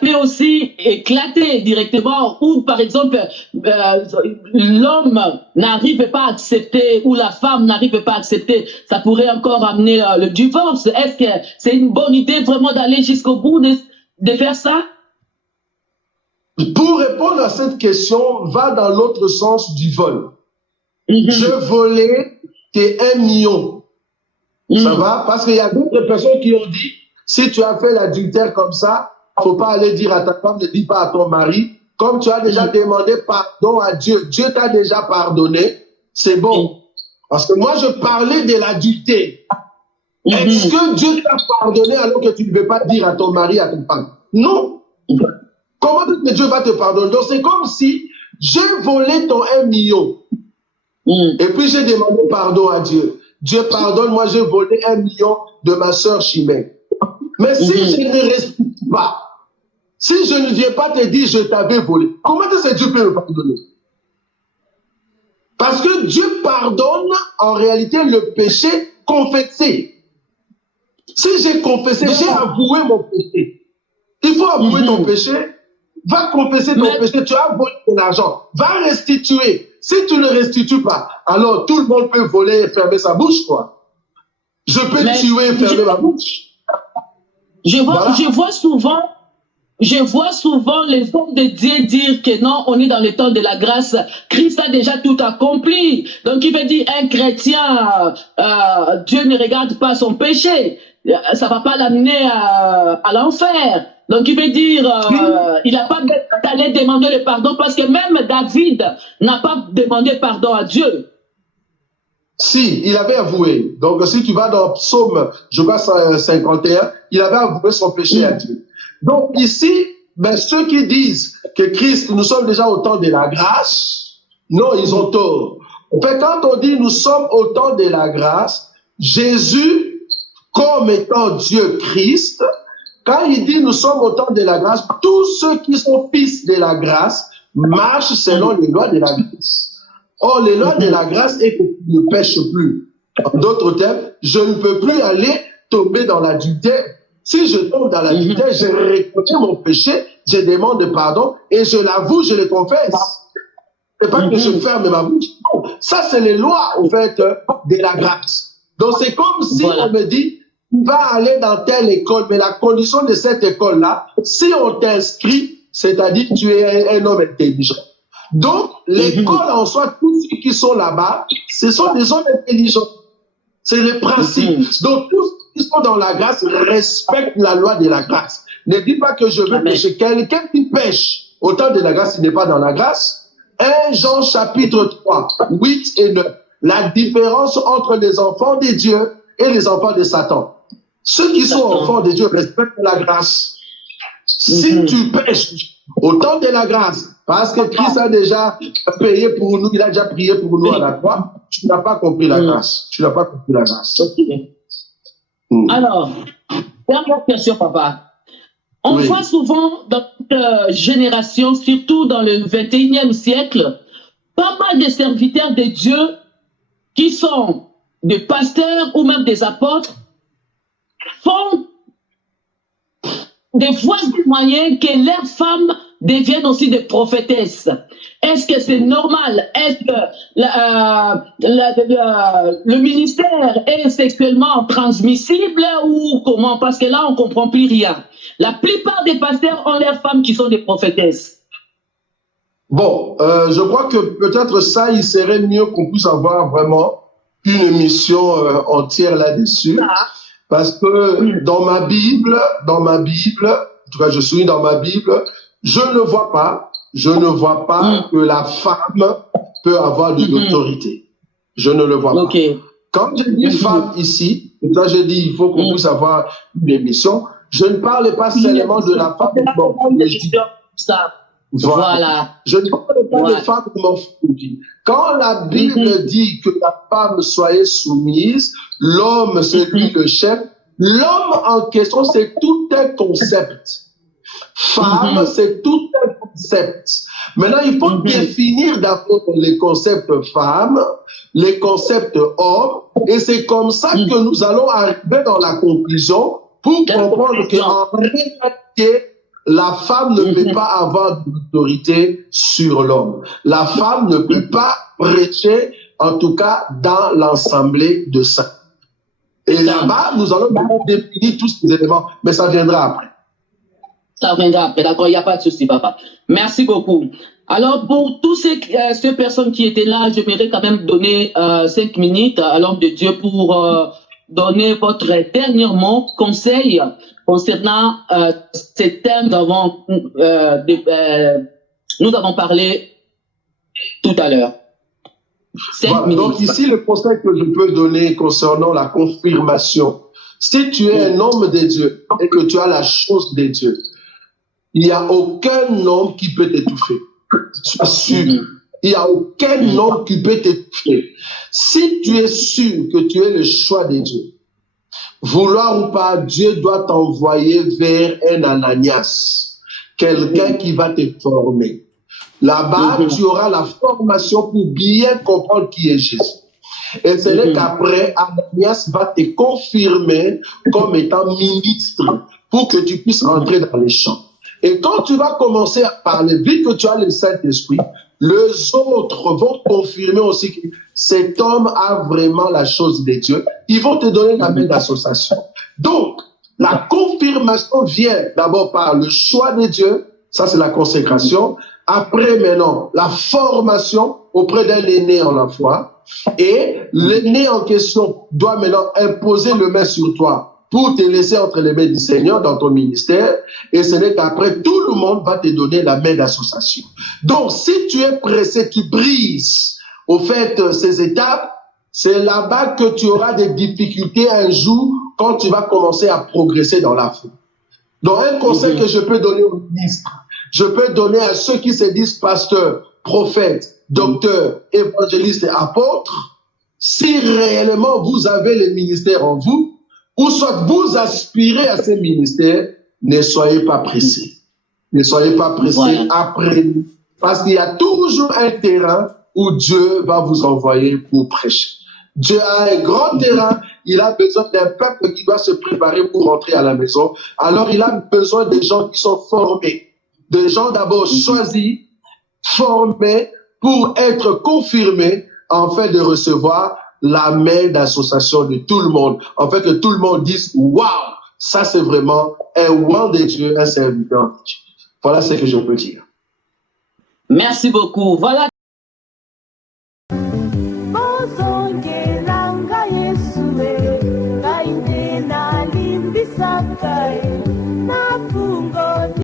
peut aussi éclater directement, ou par exemple, l'homme n'arrive pas à accepter, ou la femme n'arrive pas à accepter, ça pourrait encore amener le divorce. Est-ce que c'est une bonne idée vraiment d'aller jusqu'au bout de faire ça? Pour répondre à cette question va dans l'autre sens du vol. Je volais tes 1 million. Ça va? Parce qu'il y a d'autres personnes qui ont dit, si tu as fait l'adultère comme ça, faut pas aller dire à ta femme, ne dis pas à ton mari, comme tu as déjà demandé pardon à Dieu, Dieu t'a déjà pardonné, c'est bon. Parce que moi, je parlais de l'adultère. Est-ce que Dieu t'a pardonné alors que tu ne veux pas dire à ton mari, à ta femme? Non. Comment Dieu va te pardonner? Donc, c'est comme si j'ai volé ton 1 million. Et puis, j'ai demandé pardon à Dieu. Dieu pardonne, moi, j'ai volé 1 million de ma sœur Chimène. Mais si je ne respecte pas, si je ne viens pas te dire je t'avais volé, comment est-ce que Dieu peut me pardonner? Parce que Dieu pardonne en réalité le péché confessé. Si j'ai confessé, j'ai avoué mon péché. Il faut avouer ton péché. Va confesser ton péché. Tu as volé ton argent. Va restituer. Si tu ne restitues pas, alors tout le monde peut voler et fermer sa bouche, quoi. Je peux tuer et fermer ma bouche. Je vois souvent les hommes de Dieu dire que non, on est dans le temps de la grâce. Christ a déjà tout accompli. Donc, il veut dire, un chrétien, Dieu ne regarde pas son péché. Ça ne va pas l'amener à l'enfer. Donc, il veut dire, il n'a pas d'aller demander le pardon parce que même David n'a pas demandé pardon à Dieu. Si, il avait avoué. Donc, si tu vas dans Psaume, je vois 51, il avait avoué son péché à Dieu. Donc, ici, ben, ceux qui disent que Christ, nous sommes déjà au temps de la grâce, non, ils ont tort. En fait, quand on dit nous sommes au temps de la grâce, Jésus, comme étant Dieu Christ, quand il dit nous sommes au temps de la grâce, tous ceux qui sont fils de la grâce marchent selon les lois de la grâce. Or, les lois de la grâce est que tu ne pêches plus. En d'autres termes, je ne peux plus aller tomber dans l'adultère. Si je tombe dans l'adultère, je reconnais mon péché, je demande pardon et je l'avoue, je le confesse. C'est pas que je ferme ma bouche. Non, ça, c'est les lois, en fait, de la grâce. Donc, c'est comme si on me dit, tu vas aller dans telle école, mais la condition de cette école-là, si on t'inscrit, c'est-à-dire que tu es un homme intelligent. Donc, l'école en soi, tous ceux qui sont là-bas, ce sont des hommes intelligents. C'est le principe. Donc, tous ceux qui sont dans la grâce respectent la loi de la grâce. Ne dis pas que je veux pécher. Quelqu'un qui pêche au temps de la grâce, il n'est pas dans la grâce. 1 Jean chapitre 3, 8 et 9. La différence entre les enfants de Dieu et les enfants de Satan. Ceux qui sont enfants de Dieu respectent la grâce. Si tu pêches au temps de la grâce, parce que Christ a déjà payé pour nous, il a déjà prié pour nous à la croix, tu n'as pas compris la grâce. Tu n'as pas compris la grâce. Alors, dernière question, papa. On voit souvent dans notre génération, surtout dans le 21e siècle, pas mal de serviteurs de Dieu qui sont des pasteurs ou même des apôtres font des voies et moyens que leurs femmes deviennent aussi des prophétesses. Est-ce que c'est normal? Est-ce que le ministère est sexuellement transmissible ou comment? Parce que là, on ne comprend plus rien. La plupart des pasteurs ont leurs femmes qui sont des prophétesses. Bon, je crois que peut-être ça, il serait mieux qu'on puisse avoir vraiment une émission entière là-dessus. Parce que dans ma Bible, en tout cas, je suis dans ma Bible, je ne vois pas que la femme peut avoir de l'autorité. Je ne le vois pas. Quand je dis femme ici, et là je dis il faut qu'on puisse avoir une émission, je ne parle pas seulement de la femme. Voilà. Je ne parle pas de femme comme quand la Bible dit que la femme soit soumise, l'homme c'est lui le chef, l'homme en question c'est tout un concept. Femme, c'est tout un concept. Maintenant, il faut définir d'abord les concepts femmes, les concepts hommes, et c'est comme ça que nous allons arriver dans la conclusion pour comprendre qu'en réalité, la femme ne peut pas avoir d'autorité sur l'homme. La femme ne peut pas prêcher, en tout cas dans l'assemblée de saints. Et là-bas, nous allons définir tous ces éléments, mais ça viendra après. Ça viendra après, d'accord, il n'y a pas de souci, papa. Merci beaucoup. Alors, pour tous ces personnes qui étaient là, j'aimerais quand même donner 5 minutes à l'homme de Dieu pour donner votre dernier mot, conseil concernant ces thèmes dont nous avons parlé tout à l'heure. Voilà, donc ici, le conseil que je peux donner concernant la confirmation. Si tu es un homme de Dieu et que tu as la chose de Dieu, il n'y a aucun homme qui peut t'étouffer. Sois sûr. Il n'y a aucun homme qui peut t'étouffer. Si tu es sûr que tu es le choix de Dieu, vouloir ou pas, Dieu doit t'envoyer vers un Ananias, quelqu'un qui va te former. Là-bas, tu auras la formation pour bien comprendre qui est Jésus. Et ce n'est qu'après, Ananias va te confirmer comme étant ministre pour que tu puisses entrer dans les champs. Et quand tu vas commencer à parler, vu que tu as le Saint-Esprit, les autres vont confirmer aussi que cet homme a vraiment la chose de Dieu. Ils vont te donner la main d'association. Donc, la confirmation vient d'abord par le choix de Dieu, ça c'est la consécration. Après maintenant, la formation auprès d'un aîné en la foi. Et l'aîné en question doit maintenant imposer le main sur toi pour te laisser entre les mains du Seigneur dans ton ministère. Et ce n'est qu'après, tout le monde va te donner la main d'association. Donc, si tu es pressé, tu brises au fait ces étapes, c'est là-bas que tu auras des difficultés un jour quand tu vas commencer à progresser dans la foi. Donc, un conseil que je peux donner aux ministres, je peux donner à ceux qui se disent pasteurs, prophètes, docteurs, évangélistes et apôtres, si réellement vous avez les ministères en vous, ou soit vous aspirez à ces ministères, ne soyez pas pressés. Ne soyez pas pressés, apprenez. Parce qu'il y a toujours un terrain où Dieu va vous envoyer pour prêcher. Dieu a un grand terrain, il a besoin d'un peuple qui doit se préparer pour rentrer à la maison. Alors il a besoin de gens qui sont formés, de gens d'abord choisis, formés pour être confirmés afin de recevoir la main d'association de tout le monde. En fait, que tout le monde dise « Waouh, ça c'est vraiment un ouan de Dieu, un serviteur de Dieu. » Voilà ce que je peux dire. Merci beaucoup. Voilà.